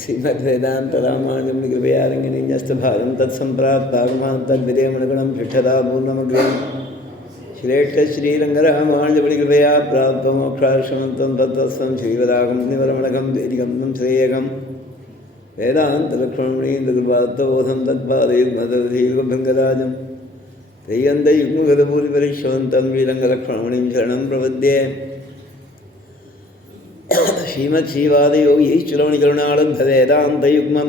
श्रीमद्वेदान्तरामानुजं कृपयारङ्गिनीन्यस्तभारं तत्सम्प्राप्तागमान् तद्विदेमनुगुणं पृष्ठदा पूर्णमग्रं श्रेष्ठश्रीरङ्गरामानुजपरिकृपया प्राप्तमोक्षाश्रमन्तं तत्तस्सं श्रीवरागं निवरमणकं वेदिकं श्रेयकं वेदान्तलक्ष्मणमुनीन्द्रकृपात्तबोधं तत्पादयुग्मदधीर्घभृङ्गराजं त्रय्यन्तयुग्मगतपूरिपरिश्वन्तं श्रीरङ्गलक्ष्मणमुनिं शरणं प्रपद्ये। श्रीमद्श्रीवादयोगीश्वरमणिकरुणालब्धवेदान्तयुग्मं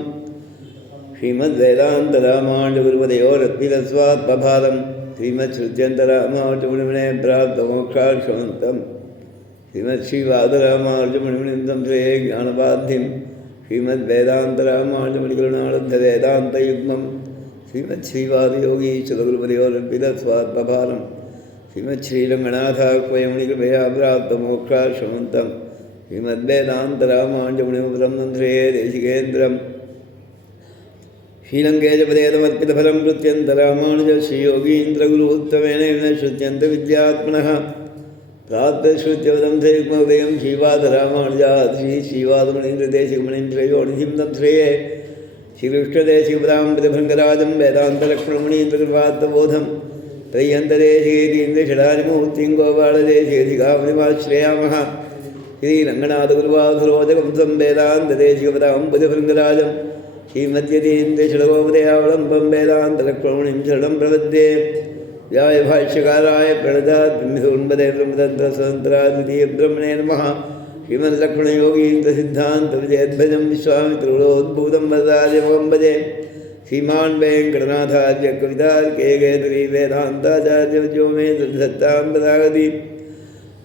श्रीमद्वेदान्तरामानुजगुरुपदयोरत्मितस्वात्मभारं श्रीमच्छ्रुत्यन्तरामानुजमुनिमुने प्राप्तमोक्षाश्रमन्तं श्रीमच्छ्रीवादरामानुजमुनिमुनिं श्रेये ज्ञानपाद्धिं श्रीमद्वेदान्तरामानुजमुनिकरुणालब्धवेदान्तयुग्मं श्रीमच्छ्रीवादयोगीश्वरगुरुपदयोरत्मितस्वात्मभारं श्रीमच्छ्रीरङ्गनाथाख्वयमुनिकृपया प्राप्तमोक्षाश्रमन्तं श्रीमद्वेदान्तरामानुजमुनिमुनिं श्रेये देशिकेन्द्रं श्रीलङ्केशपदेतमर्पितफलं कृत्यन्तरामानुज श्रीयोगीन्द्रगुरुत्तमेन श्रुत्यन्तविद्यात्मनः प्राप्तश्रुत्यवदं श्रीयुग्मोदयं श्रीवादरामानुजात् श्रीवादमुनीन्द्रदेशिकमुनिं श्रेयोनिधिं तं श्रेये श्रीकृष्णदेशिकपदां प्रतिभृङ्गराजं वेदान्तलक्ष्मणमुनीन्द्रकृपात्तबोधं त्रय्यन्तदेशिकेतीन्द्रषडानिमूर्तिं गोपालदेशिकधिकामनिमाश्रयामः श्रीरङ्गनाथगुरुवासरोजकं संवेदान्तदेशिकपदां प्रतिभृङ्गराजं श्रीमद्यतीन्द्रषडगोपदयावलम्बं वेदान्तलक्ष्मणमुनिं शरणं प्रपद्ये। व्याय भाष्यकाराय प्रणदात्मिसुन्वदे ब्रह्मतन्त्रस्वतन्त्राद्वितीयब्रह्मणे नमः। श्रीमल्लक्ष्मणयोगीन्द्रसिद्धान्तविजयध्वजं विश्वामित्रोद्भूतं वरदार्यमहं भजे। श्रीमान् वेङ्कटनाथार्य कवितार्केकेसरी वेदान्ताचार्यवर्यो मे सत्तां प्रदागति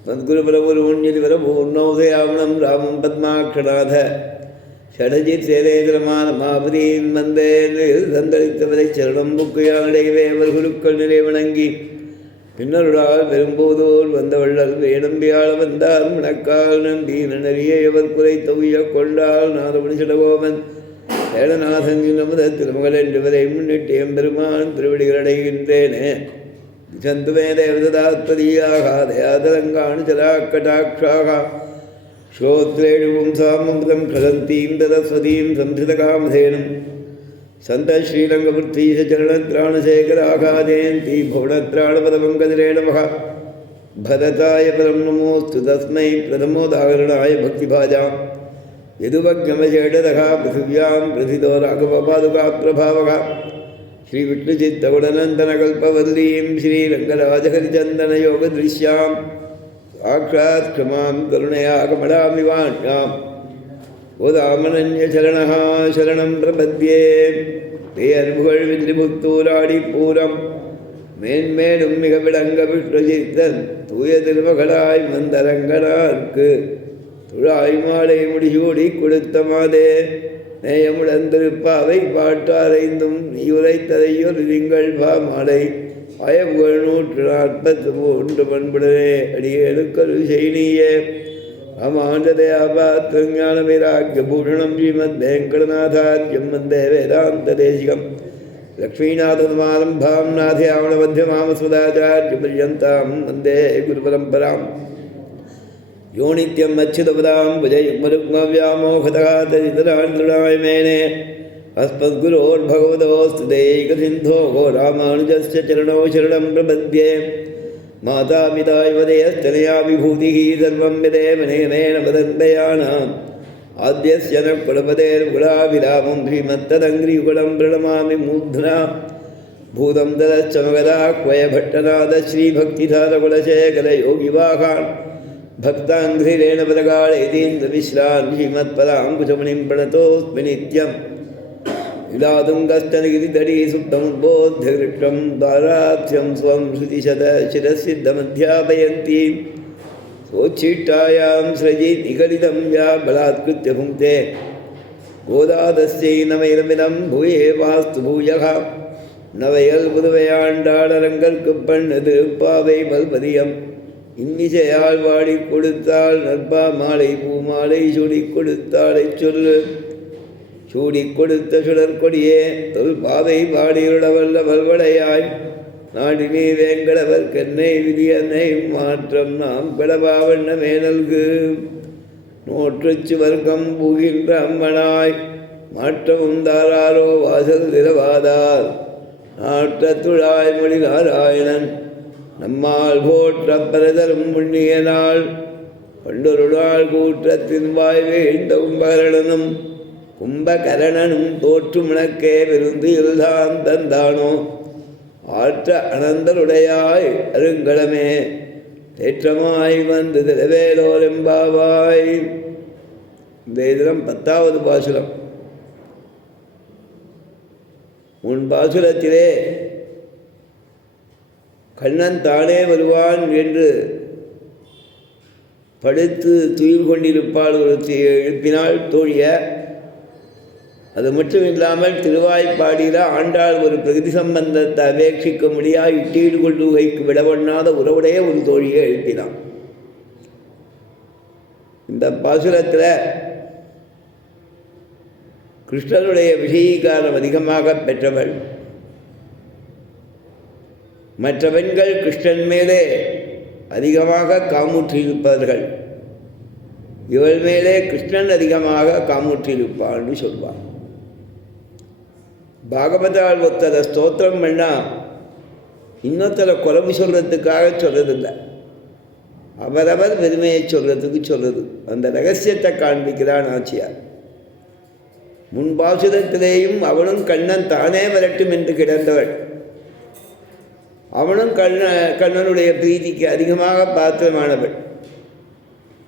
मद्गुरुपरगुरूण्यतिपरपूर्णोदयामणं रामं पद्माक्षनाथ षडजित्सेलेन्द्रमानमापदीं वन्दे தந்தளித்தவரை சரணம் புக்கையாடைவேவர் குருக்கள் நிலை வணங்கி பின்னருளால் பெரும்போதோர் வந்தவள்ளல் வேணம்பியாள வந்தார் மணக்கால் நம்பி நன்னறியவர் குறை தவிய கொண்டால் நாதமணி சடகோபன் ஏடநாதன் நமத திருமகள் என்றவரை முன்னிட்டு எம்பெருமான் திருவடிகளடைகின்றேனே சந்துமே தேவதாத்பதியாக தயாதரங்காணுச்சலாக்கடாட்சாக श्रोत्रेणुं सामृतं खलन्तीं तदस्वतीं संस्कृतकामधेनुं सन्त श्रीरङ्गपुत्रीशरणत्राणशेखराघाजयन्ती भुवनत्राणपदपङ्कजरे नमः। भरताय परं नमोऽस्तु तस्मै प्रथमोदाहरणाय भक्तिभाजां यदुभग्यमशेषदः पृथिव्यां प्रथितो राघवपादुकाप्रभावः श्रीविष्णुचित्तगुणनन्दनकल्पवल्लीं श्रीरङ्गराजहरिचन्दनयोगदृश्यां साक्षात् क्षमां करुणया कमलामि वाण्यां गोदामनन्यशरणः शरणं प्रपद्ये। பெயர்புகழ் வில்லிபுத்தூராடிப்பூரம் மேன்மேலும் மிக விளங்க விஷ்ணுசித்தன் தூய திருமகளாய் மந்தரங்கனார்க்கு துழாய் மாலை முடிசூடி கொடுத்த மாதே நேயமுடன் திருப்பாவை பாட்டாரைந்தும் நீ உரைத்ததையொரு திங்கள் பாமாலை ஆயப்புகழ் 143 பண்புடனே அடியேனுக்கரு செய்னியே அமாண்டதயாபாத்திரம் ஞான வைராக்கிய பூஷணம் ஸ்ரீமத் வெங்கடநாதார்யம் வந்தே வேதாந்த தேசிகம் லக்ஷ்மீநாதமாரம்பாம் நாதயாவண மத்தியமாமஸ்வதாச்சார்ய பர்யந்தாம் வந்தே குருபரம்பராம் யோ நித்யம் அச்சுதபதாம் புஜயுக்மருக்மவ்யாமோகதகாதரிதராணாய மேனே अस्मद्गुरोर्भगवतोऽस्तु दैकसिन्धोः रामानुजस्य चरणौ शरणं प्रपद्ये। मातापिता युवदयस्तनया विभूतिः सर्वं यदेव नियमेन वदन्त्ययानाम् आद्यस्य न कुलपतेर्कुलाभिरामं श्रीमत्तदङ्घ्रियुगलं प्रणमामि मूर्ध्ना भूतं तदश्च मगदाह्वयभट्टनाथ श्रीभक्तिधारकुलशेखरयोगिवाहान् भक्ताङ्घ्रिरेण पदकालयतीन्द्रमिश्रान् श्रीमत्पदाङ्कुशमुनिं प्रणतोऽस्मि नित्यम् विलादुङ्गस्तनगिरिधरी सुप्तमुद्बोध्यवृक्षं दाराख्यं स्वं श्रुतिशतशिरसिद्धमध्यापयन्ती सोच्छिष्टायां स्रजिनिगलितं या बलात्कृत्य भुङ्क्ते गोदादस्यै नवैरमिदं भूये वास्तु भूयः நவையல் புதுவையாண்டாளரங்கற்கு பண்ணது பாவை பல்பதியம் இன்னிசையால் வாடி கொடுத்தாள் நற்பா மாலை பூமாலை சூடி கொடுத்தாளை சொல்லு சூடி கொடுத்த சுடற்கொடியே தொல் பாவை பாடியுள்ளவல்ல வல்வடையாய் நாடினி வேங்கடவர் கென்னை விதியன்னை மாற்றம் நாம் கடபாவண்ண மேனல்கு நோற்றுச்சு வர்க்கம் புகின்ற அம்மனாய் மாற்றமும் தாராரோ வாசல் திரவாதார் நாற்றத்துழாய் மொழி நாராயணன் நம்மால் போற்ற பரதரும் புண்ணிய நாள் பண்டொரு நாள் கூற்றத்தின் வாய்வேழ்ந்த கும்பகரணனும் கும்பகரணனும் தோற்றுமிணக்கே பெருந்தியில்தான் தந்தானோ ஆற்ற அனந்தருடையாய் அருங்கலமே தேற்றமாய் வந்து திரவேலோரெம்பாவாய். இந்த தினம் 10வது பாசுரம். உன் பாசுரத்திலே கண்ணன் தானே வருவான் என்று படுத்து துயில் கொண்டிருப்பாள் ஒருத்தி எழுப்பினாள் தோழிய. அது மட்டும் இல்லாமல் திருவாய்ப்பாடியில் ஆண்டாள் ஒரு பிரகதி சம்பந்தத்தை அபேட்சிக்க முடியா இட்டீடு கொண்டு வைக்கு விடவண்ணாத உறவுடைய ஒரு தோழியை எழுப்பினான். இந்த பாசுரத்தில் கிருஷ்ணனுடைய விஷயீகாரம் அதிகமாக பெற்றவள். மற்ற பெண்கள் கிருஷ்ணன் மேலே அதிகமாக காமுற்றிருப்பவர்கள். இவள் மேலே கிருஷ்ணன் அதிகமாக காமுற்றிருப்பான்னு சொல்வாள். பாகவதால் ஒருத்தரை ஸ்தோத்திரம் பண்ணால் இன்னொருத்தரை குறைவு சொல்கிறதுக்காக சொல்கிறதில்லை, அவரவர் பெருமையை சொல்கிறதுக்கு சொல்கிறது. அந்த ரகசியத்தை காண்பிக்கிறான் ஆச்சியார். முன்பாசுரத்திலேயும் அவனும் கண்ணன் தானே வரட்டும் என்று கிடந்தவள். அவனும் கண்ணனுடைய பிரீதிக்கு அதிகமாக பாத்திரமானவள்.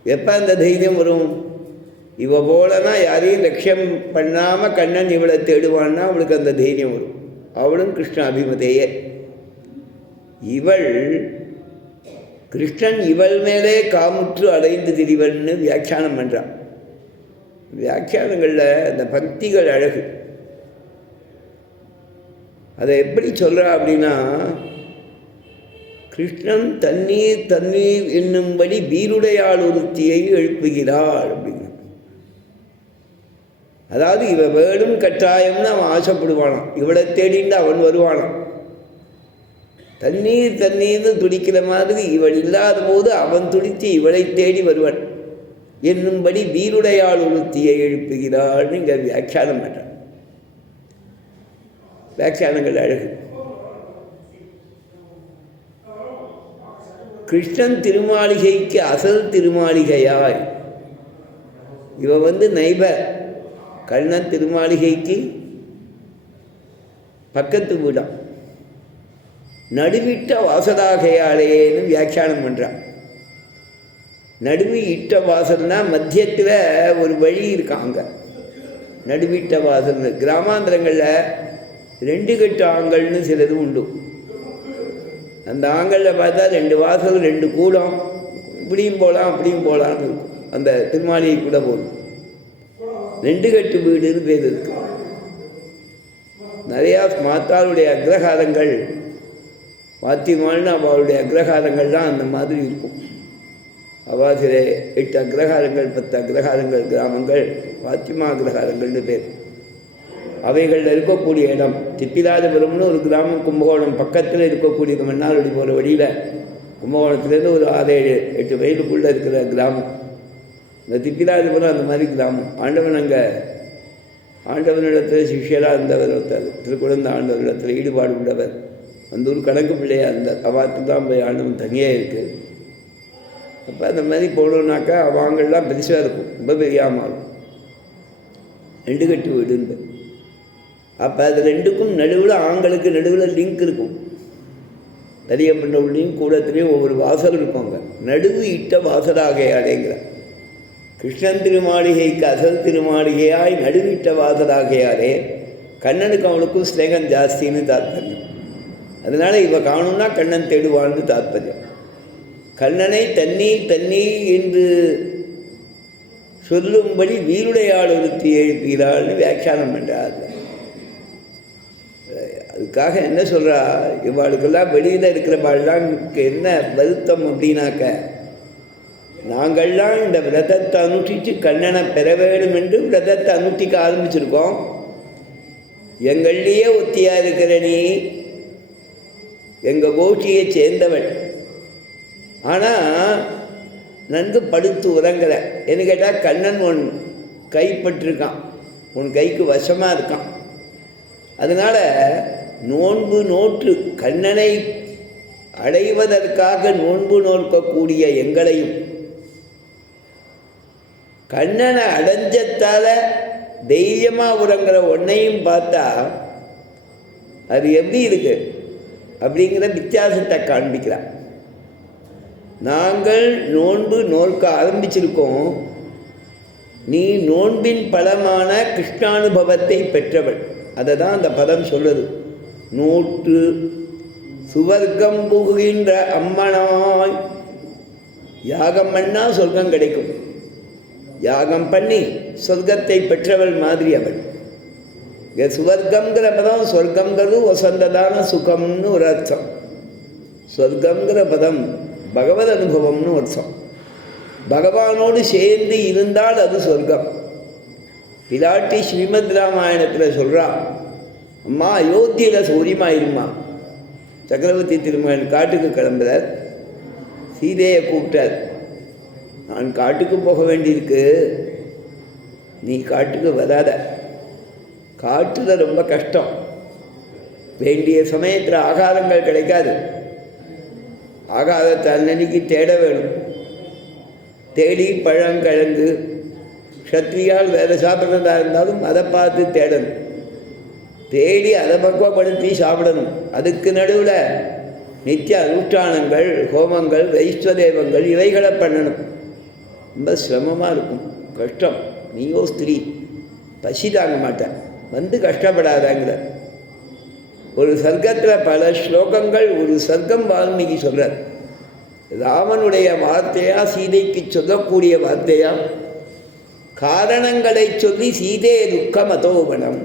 எப்போ அந்த தைரியம் வரும்? இவ போலனா யாரையும் லட்சியம் பண்ணாமல் கண்ணன் இவளை தேடுவான்னா அவளுக்கு அந்த தைரியம் வரும். அவளும் கிருஷ்ண அபிமதையே. இவள் கிருஷ்ணன் இவள் மேலே காமுற்று அடைந்து திரிவன்னு வியாக்கியானம் பண்ணுறான். வியாக்கியானங்களில் அந்த பக்திகள் அழகு. அதை எப்படி சொல்கிறா அப்படின்னா, கிருஷ்ணன் தண்ணீர் தண்ணீர் என்னும்படி வீருடையாள் ஒருத்தியை எழுப்புகிறாள் அப்படின்னு. அதாவது இவ வேணும் கட்டாயம்னு அவன் ஆசைப்படுவானான். இவளை தேடிண்டு அவன் வருவானான். தண்ணீர் தண்ணீர்னு துடிக்கிற மாதிரி இவள் இல்லாத போது அவன் துடித்து இவளை தேடி வருவன் என்னும்படி வீருடையாள் ஒருத்தியை எழுப்புகிறாள்னு இங்கே வியாக்கியானம் பண்ணுறான். வியாக்கியானங்கள் அழகு. கிருஷ்ணன் திருமாளிகைக்கு அசல் திருமாளிகையாய் இவ நைபர். கண்ணன் திருமாளிகைக்கு பக்கத்து வீடான். நடுவிட்ட வாசலாகையாளேன்னு வியாக்கியானம் பண்ணுறான். நடுவி இட்ட வாசல்னா மத்தியத்தில் ஒரு வழி இருக்காங்க. நடுவிட்ட வாசல் கிராமாந்திரங்களில் 2 கட்டு ஆங்கல்னு சிலது உண்டு. அந்த ஆங்கலில் பார்த்தா 2 வாசல் 2 கூடம், இப்படியும் போகலாம் அப்படியும் போகலான்னு இருக்கும். அந்த திருமாளிகை கூட போகும். 2 கட்டு வீடுன்னு பேர் இருக்கு. நிறையா மாத்தாளுடைய அக்ரஹாரங்கள், பாத்திமான்னு அவளுடைய அக்ரஹாரங்கள்லாம் அந்த மாதிரி இருக்கும். அவள் சில 8 அக்ரஹாரங்கள் 10 அக்ரஹாரங்கள் கிராமங்கள் பாத்திமா அக்ரஹாரங்கள்னு பேர். அவைகளில் இருக்கக்கூடிய இடம் திப்பிராஜபுரம்னு ஒரு கிராமம். கும்பகோணம் பக்கத்தில் இருக்கக்கூடிய மன்னார்வடி போகிற வழியில் கும்பகோணத்துலேருந்து ஒரு 6-7-8 மைலுக்குள்ளே இருக்கிற கிராமம் இந்த திப்பிராஜபுரம். அந்த மாதிரி கிராமம். ஆண்டவன் அங்கே ஆண்டவனிடத்தில் சிஷ்யராக இருந்தவர் ஒருத்தர். திருக்குழந்த ஆண்டவனிடத்தில் ஈடுபாடு உள்ளவர். அந்த ஒரு கணக்கு பிள்ளையாக இருந்தார். அவாத்துக்கு தான் போய் ஆண்டவன் தனியாக இருக்குது. அப்போ அந்த மாதிரி போனோம்னாக்கா அவங்கள்லாம் பெருசாக இருக்கும், ரொம்ப பெரியாமல் இருக்கும். 2 கட்டு வீடுன்னு. அப்போ அது 2க்கும் நடுவில் ஆண்களுக்கு நடுவில் லிங்க் இருக்கும். பெரிய பண்ணவுள்ளையும் கூடத்துலேயும் ஒவ்வொரு வாசல் இருப்பாங்க. நடுவு இட்ட வாசலாக அடைங்கிற கிருஷ்ணன் திருமாளிகைக்கு அசல் திருமாளிகையாய் நடுவிட்ட வாசலாகையாரே. கண்ணனுக்கு அவனுக்கும் ஸ்நேகம் ஜாஸ்தின்னு தாத்பரியம். அதனால் இவ காணும்னா கண்ணன் தேடுவான்னு தாத்பரியம். கண்ணனை தண்ணீர் தண்ணீர் என்று சொல்லும்படி வீருடையாள் ஒருத்தி எழுப்புகிறாள்னு வியாக்கியானம் பண்ணுறாள். அதுக்காக என்ன சொல்கிறா, இவாளுக்கெல்லாம் வெளியில் இருக்கிறவாள்லாம் என்ன வருத்தம் அப்படின்னாக்க, நாங்கள்லாம் இந்த விரதத்தை அனுஷ்டித்து கண்ணனை பெற வேண்டும் என்று விரதத்தை அனுஷ்டிக்க ஆரம்பிச்சிருக்கோம். எங்கள்லேயே ஒத்தியாக இருக்கிற நீ எங்கள் கோஷ்டியை சேர்ந்தவள். ஆனால் நன்கு படுத்து உறங்குற. என்ன கேட்டால் கண்ணன் உன் கைப்பற்றிருக்கான், உன் கைக்கு வசமாக இருக்கான். அதனால் நோன்பு நோற்று கண்ணனை அடைவதற்காக நோன்பு நோக்கக்கூடிய எங்களையும் கண்ணனை அடைஞ்சத்தால் தைரியமாக உறங்குற ஒன்றையும் பார்த்தா அது எப்படி இருக்கு அப்படிங்கிற வித்தியாசத்தை காண்பிக்கிறார். நாங்கள் நோன்பு நோக்க ஆரம்பிச்சிருக்கோம், நீ நோன்பின் பலமான கிருஷ்ணானுபவத்தை பெற்றவள். அதை தான் அந்த பதம் சொல்லுது. நோற்று சுவர்க்கம் புகுகின்ற அம்மனாய். யாகம் பண்ணால் சொர்க்கம் கிடைக்கும், யாகம் பண்ணி சொர்க்கத்தை பெற்றவள் மாதிரி அவள். இங்கே சுவர்க்கங்கிற பதம், சொர்க்கங்கிறது வசந்ததான சுகம்னு ஒரு அர்த்தம். சொர்க்கங்கிற பதம் பகவத் அனுபவம்னு அர்த்தம். பகவானோடு சேர்ந்து இருந்தால் அது சொர்க்கம். பிராட்டி ஸ்ரீமத் ராமாயணத்தில் சொல்கிறா, அம்மா அயோத்தியில் சௌரியமாயிருமா. சக்கரவர்த்தி திருமகன் காட்டுக்கு கிளம்புறார், சீதையை கூப்பிட்டார். நான் காட்டுக்கு போக வேண்டியிருக்கு, நீ காட்டுக்கு வராத, காட்டில் ரொம்ப கஷ்டம், வேண்டிய சமயத்தில் ஆகாரங்கள் கிடைக்காது, ஆகாரத்தை அன்னன்னைக்கு தேட வேணும். தேடி பழங்கிழங்கு க்ஷத்ரியால் வேறு சாப்பிட்றதா இருந்தாலும் அதை பார்த்து தேடணும், தேடி அதை பக்குவப்படுத்தி சாப்பிடணும். அதுக்கு நடுவில் நித்திய அனுஷ்டானங்கள், ஹோமங்கள், வைஸ்வதேவங்கள் இவைகளை பண்ணணும். ரொம்ப சிரமமாக இருக்கும், கஷ்டம். நீயோ ஸ்திரீ, பசி தாங்க மாட்டேன், வந்து கஷ்டப்படாதாங்கிற. ஒரு சர்க்கத்தில் பல ஸ்லோகங்கள், ஒரு சர்க்கம் வால்மீகி சொல்கிறார். ராமனுடைய வார்த்தையா சீதைக்கு சொல்லக்கூடிய வார்த்தையா, காரணங்களை சொல்லி சீதே துக்கம் அதோபனம்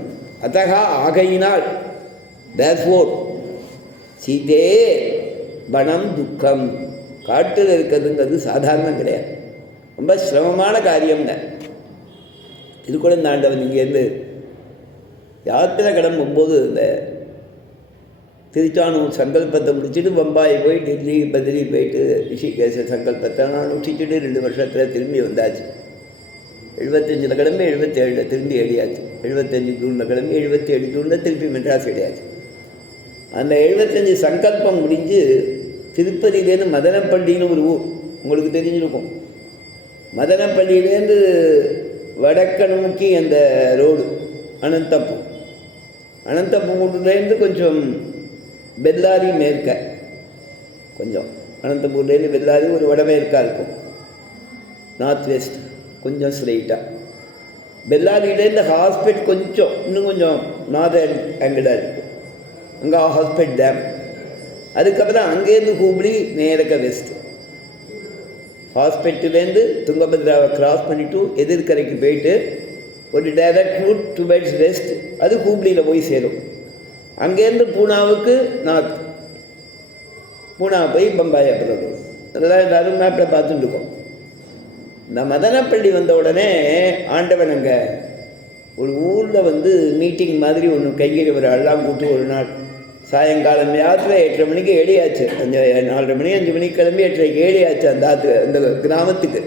அத்தகா ஆகையினால், தேர்ஃபோர் சீதே வனம் துக்கம். காட்டில் இருக்கிறதுங்கிறது சாதாரணம் கிடையாது, ரொம்ப சிரமமான காரியம்ங்க. திருக்குழந்தாண்டவன் இங்கேருந்து யாத்திரை கிளம்பும்போது இந்த திருச்சானூர் சங்கல்பத்தை முடிச்சுட்டு பம்பாய் போய் டெல்லி பத்ரி போயிட்டு ரிஷிகேச சங்கல்பத்தை நான் முடிச்சுட்டு 2 வருஷத்தில் திரும்பி வந்தாச்சு. 75 கிளம்பி 77 திரும்பி ஏடியாச்சு. 75 ஜூனில் கிளம்பி 77 ஜூனில் திருப்பி மெட்ராஸ் ஏடியாச்சு. அந்த 75 சங்கல்பம் முடிஞ்சு திருப்பதியிலேருந்து மதனப்பள்ளின்னு ஒரு ஊர் உங்களுக்கு தெரிஞ்சிருக்கும். மதனப்பள்ளியிலேருந்து வடக்க நோக்கி அந்த ரோடு அனந்தப்பூர், அனந்தப்பூர்லேருந்து கொஞ்சம் பெல்லாரி மேற்க, கொஞ்சம் அனந்தபூர்லேருந்து பெல்லாரி ஒரு வடமேற்காக இருக்கும், நார்த் வெஸ்ட் கொஞ்சம் ஸ்ட்ரெயிட்டாக. பெல்லாரியிலேருந்து ஹாஸ்பேட் கொஞ்சம் இன்னும் கொஞ்சம் நார்த் ஆங்கிளாக இருக்கும், அங்கே ஹாஸ்பேட் டேம். அதுக்கப்புறம் அங்கேருந்து ஹூப்ளி நேரக்க வெஸ்ட்டு. ஹாஸ்பேட்டிலேருந்து துங்கபத்ராவை கிராஸ் பண்ணிவிட்டு எதிர்கரைக்கு போயிட்டு ஒரு டைரக்ட் ரூட் டுவர்ட்ஸ் வெஸ்ட், அது ஹூப்ளியில் போய் சேரும். அங்கேருந்து பூனாவுக்கு நார்த், பூனா போய் பம்பாய் அப்புறம் வரும். அதெல்லாம் எல்லோரும் மேப்பில் பார்த்துட்டு இருக்கோம். இந்த மதனப்பள்ளி வந்த உடனே ஆண்டவன் அங்கே ஒரு ஊரில் மீட்டிங் மாதிரி ஒன்று கைங்கரிவர் எல்லாம் கூட்டு ஒரு நாள் சாயங்காலம் யாத்திரை 8:30 மணிக்கு ஏடியாச்சு. 4:30 மணி 5 மணிக்கு கிளம்பி 8:30க்கு ஏடியாச்சு அந்த கிராமத்துக்கு.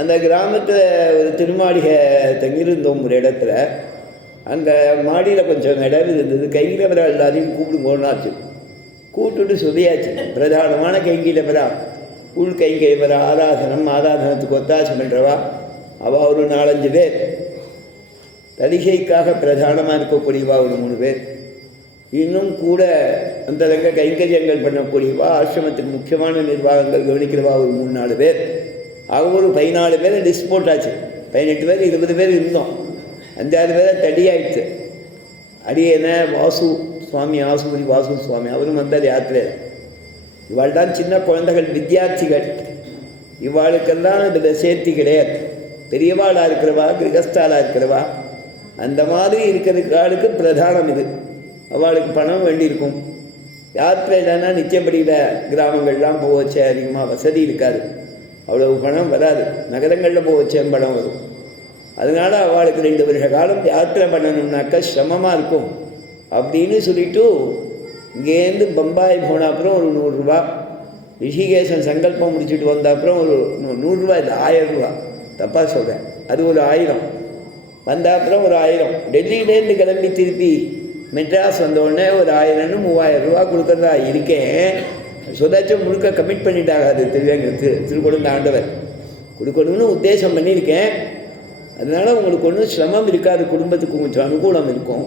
அந்த கிராமத்தில் ஒரு திருமாளிகை தங்கியிருந்தோம் ஒரு இடத்துல. அங்கே மாடியில் கொஞ்சம் இடம் இருந்தது. கைங்கிலவரா எல்லாரையும் கூப்பிடுங்கோன்னாச்சு. கூப்பிட்டுட்டு சொல்லியாச்சு, பிரதானமான கைங்கிலவரா, உள் கைங்கிலவரா, ஆராதனத்துக்கு ஒத்தாசை பண்ணுறவா அவள் ஒரு 4-5 பேர், தலிகைக்காக பிரதானமாக இருக்கக்கூடியவா ஒரு 3 பேர், இன்னும் கூட அந்த ரங்க கைங்கரியங்கள் பண்ணக்கூடியவா, ஆசிரமத்துக்கு முக்கியமான நிர்வாகங்கள் கவனிக்கிறவா ஒரு 3-4 பேர். அவங்க ஒரு 14 பேர் லிஸ்ட் போட்டாச்சு. 18 பேர் 20 பேர் இருந்தோம். 5-6 பேரை தடியாயிடுச்சு. அடியேன வாசு சுவாமி, ஆசுபதி வாசு சுவாமி, அவரும் வந்தார் யாத்திரையில். இவாள் தான் சின்ன குழந்தைகள், வித்தியார்த்திகள். இவாளுக்கெல்லாம் இதில் சேர்த்தி கிடையாது. பெரியவாளாக இருக்கிறவா, கிரகஸ்தாலாக இருக்கிறவா, அந்த மாதிரி இருக்கிறதுக்கு ஆளுக்கு பிரதானம் இது. அவளுக்கு பணம் வேண்டியிருக்கும். யாத்திரையிலன்னா நிச்சயப்படியில் கிராமங்கள்லாம் போக வச்சே அதிகமாக வசதி இருக்காது, அவ்வளவு பணம் வராது. நகரங்களில் போக வச்சேன் பணம் வரும். அதனால் அவளுக்கு 2 வருஷ காலம் யாத்திரை பண்ணணும்னாக்கா சிரமமாக இருக்கும் அப்படின்னு சொல்லிவிட்டு இங்கேருந்து பம்பாய் போன அப்புறம் ஒரு 100 ரூபா ரிஷிகேசன் சங்கல்பம் முடிச்சுட்டு வந்த அப்புறம் ஒரு 100 ரூபா இல்லை 1000 ரூபா, தப்பாக சொல்கிறேன், அது ஒரு 1000 வந்த அப்புறம் ஒரு 1000 டெல்லியிலேருந்து கிளம்பி திருப்பி மெட்ராஸ் வந்தோடனே ஒரு 1000 3000 ரூபா கொடுக்குறதா இருக்கேன். சொதாச்சும் முழுக்க கமிட் பண்ணிட்டாங்க. அது திருக்கொழுந்து ஆண்டவர் கொடுக்கணும்னு உத்தேசம் பண்ணியிருக்கேன். அதனால் உங்களுக்கு ஒன்றும் சிரமம் இருக்காது, குடும்பத்துக்கு கொஞ்சம் அனுகூலம் இருக்கும்.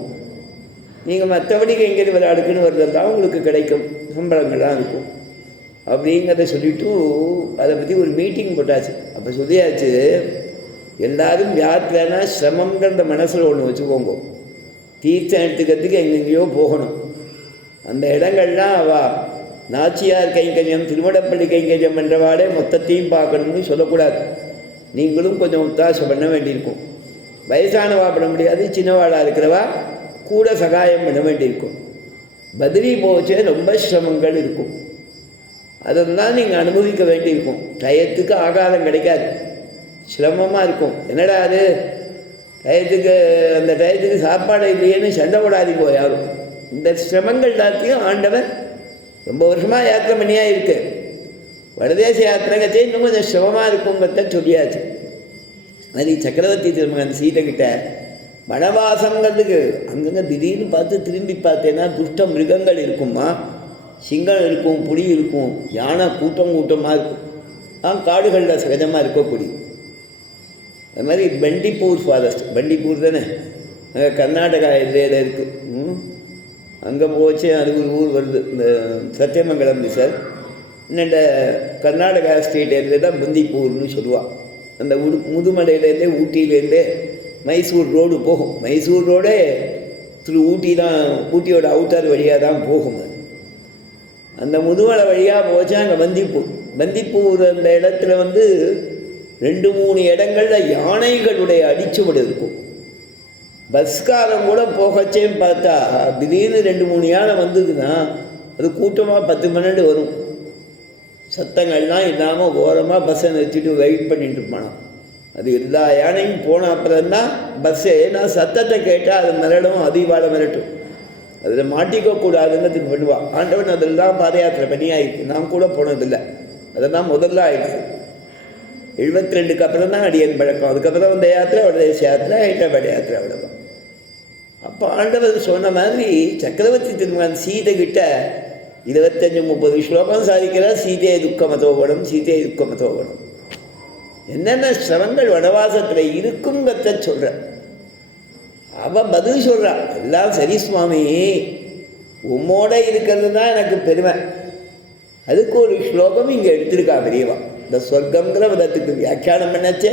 நீங்கள் மற்றபடிக்கு எங்கேயும் விளையாடுக்குன்னு வருதான் உங்களுக்கு கிடைக்கும், சம்பளங்கள்லாம் இருக்கும் அப்படிங்கிறத சொல்லிவிட்டு அதை பற்றி ஒரு மீட்டிங் போட்டாச்சு. அப்போ சொல்லியாச்சு, எல்லோரும் யாத்திரைனா சிரமங்கிறத மனசில் ஒன்று வச்சுக்கோங்க. தீர்த்தம் எடுத்துக்கிறதுக்கு எங்கெங்கேயோ போகணும். அந்த இடங்கள்லாம் நாச்சியார் கைங்கரியம், திருமடப்பள்ளி கைங்கரியம் என்றவாடே மொத்தத்தையும் பார்க்கணும்னு சொல்லக்கூடாது. நீங்களும் கொஞ்சம் ஒத்தாசை பண்ண வேண்டியிருக்கும். வயசானவா பண்ண முடியாது, சின்னவாளாக இருக்கிறவா கூட சகாயம் பண்ண வேண்டியிருக்கும். பதிலி போச்சே ரொம்ப சிரமங்கள் இருக்கும், அதெல்லாம் நீங்கள் அனுபவிக்க வேண்டியிருக்கும். டயத்துக்கு ஆகாரம் கிடைக்காது, சிரமமாக இருக்கும். என்னடா அது டயத்துக்கு, அந்த டயத்துக்கு சாப்பாடு இல்லையேன்னு சண்டை போடாதீங்க யாரும். இந்த சிரமங்கள் எல்லாத்தையும் ஆண்டவன் ரொம்ப வருஷமாக யாத்திரை பண்ணியாக இருக்கு. வடதேச யாத்திரைங்கச்சே இன்னும் கொஞ்சம் சிரமமாக இருக்குங்கிறத சொல்லியாச்சு. அது சக்கரவர்த்தி திருமகன் சீதைக்கிட்ட வனவாசங்கிறதுக்கு அங்கங்கே திடீர்னு பார்த்து திரும்பி பார்த்தேன்னா துஷ்ட மிருகங்கள் இருக்குமா, சிங்கம் இருக்கும், புலி இருக்கும், யானை கூட்டமாக இருக்கும். காடுகளில் சகஜமாக இருக்கக்கூடிய அது மாதிரி பண்டிப்பூர் ஃபாரஸ்ட், பண்டிப்பூர் தானே அங்கே கர்நாடகா எல்லையில் இருக்குது. அங்கே போச்சே அது ஒரு ஊர் வருது, இந்த சத்தியமங்கலம் சார். இன்னண்ட கர்நாடகா ஸ்டேட் ஏரியா தான் பந்திப்பூர்னு சொல்லுவாள். அந்த முதுமலையிலேருந்தே ஊட்டியிலேருந்தே மைசூர் ரோடு போகும். மைசூர் ரோடே ஊட்டி தான், ஊட்டியோட அவுட்டர் வழியாக தான் போகும். அது அந்த முதுமலை வழியாக போச்சா அங்கே பந்திப்பூர் அந்த இடத்துல 2-3 இடங்களில் யானைகளுடைய அடிச்சுவடு இருக்கும். பஸ்காரம் கூட போகச்சேன்னு பார்த்தா திடீர்னு 2-3 யானை வந்ததுன்னா அது கூட்டமாக 10-12 வரும். சத்தங்கள்லாம் இல்லாமல் ஓரமாக பஸ்ஸை நிறுத்திட்டு வெயிட் பண்ணிட்டு இருப்பானோ. அது எல்லா யானையும் போன அப்புறம்தான் பஸ்ஸே, நான் சத்தத்தை கேட்டால் அது மிரடும், அதிவாழ மிரட்டும். அதில் மாட்டிக்கக்கூடாதுங்கிறதுக்கு பண்ணுவாள். ஆண்டவன் அதில் தான் பாத யாத்திரை பண்ணியாயிருக்கு. நான் கூட போனதில்லை, அதெல்லாம் முதல்ல ஆயிடுச்சு. 72க்கு அப்புறம் தான் அடியன் பழக்கம். அதுக்கப்புறம் வந்த யாத்திரை வடதேச யாத்திரை, ஹைதராபாத் யாத்திரை, அவ்வளோதான். அப்போ ஆண்டவர் சொன்ன மாதிரி சக்கரவர்த்தி திருமகன் சீதைகிட்ட 25-30 ஸ்லோகம் சாதிக்கிறார். சீதையை துக்கமதோகணும், சீதையை துக்கமதோகணும். என்னென்ன சிரமங்கள் வனவாசத்தில் இருக்குங்கிறத சொல்கிற. அவள் பதில் சொல்கிறாள், எல்லாம் சரி சுவாமி, உம்மோட இருக்கிறது தான் எனக்கு பெருமை. அதுக்கு ஒரு ஸ்லோகம் இங்கே எடுத்திருக்கா பெரியவா. இந்த சொர்க்கங்கிற விதத்துக்கு வியாக்கியானம் பண்ணச்சே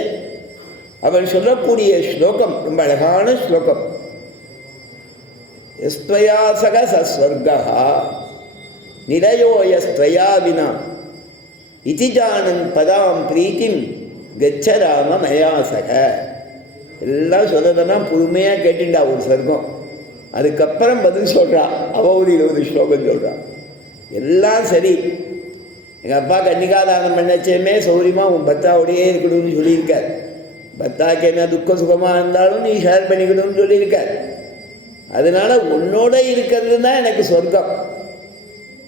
அவள் சொல்லக்கூடிய ஸ்லோகம் ரொம்ப அழகான ஸ்லோகம். எஸ்த்வயா சக சஸ்வர்கா நிலையோயஸ்த்வயா வினா இதி ஜானன் பதாம் பிரீத்திம் கச்ச ராம மயாசக. எல்லாம் சொல்லதெல்லாம் புதுமையாக கேட்டுண்டா ஒரு சொர்க்கம். அதுக்கப்புறம் பதில் சொல்கிறான். அவள் ஒரு 20 ஸ்லோகம் சொல்கிறான். எல்லாம் சரி, எங்கள் அப்பா கன்னிகாதானம் பண்ணச்சேமே சௌரியமாக உன் பத்தாவோடையே இருக்கணும்னு சொல்லியிருக்கார். பத்தாக்கு என்ன துக்க சுகமாக இருந்தாலும் நீ ஷேர் பண்ணிக்கணும்னு சொல்லியிருக்கார். அதனால் உன்னோட இருக்கிறது தான் எனக்கு சொர்க்கம்,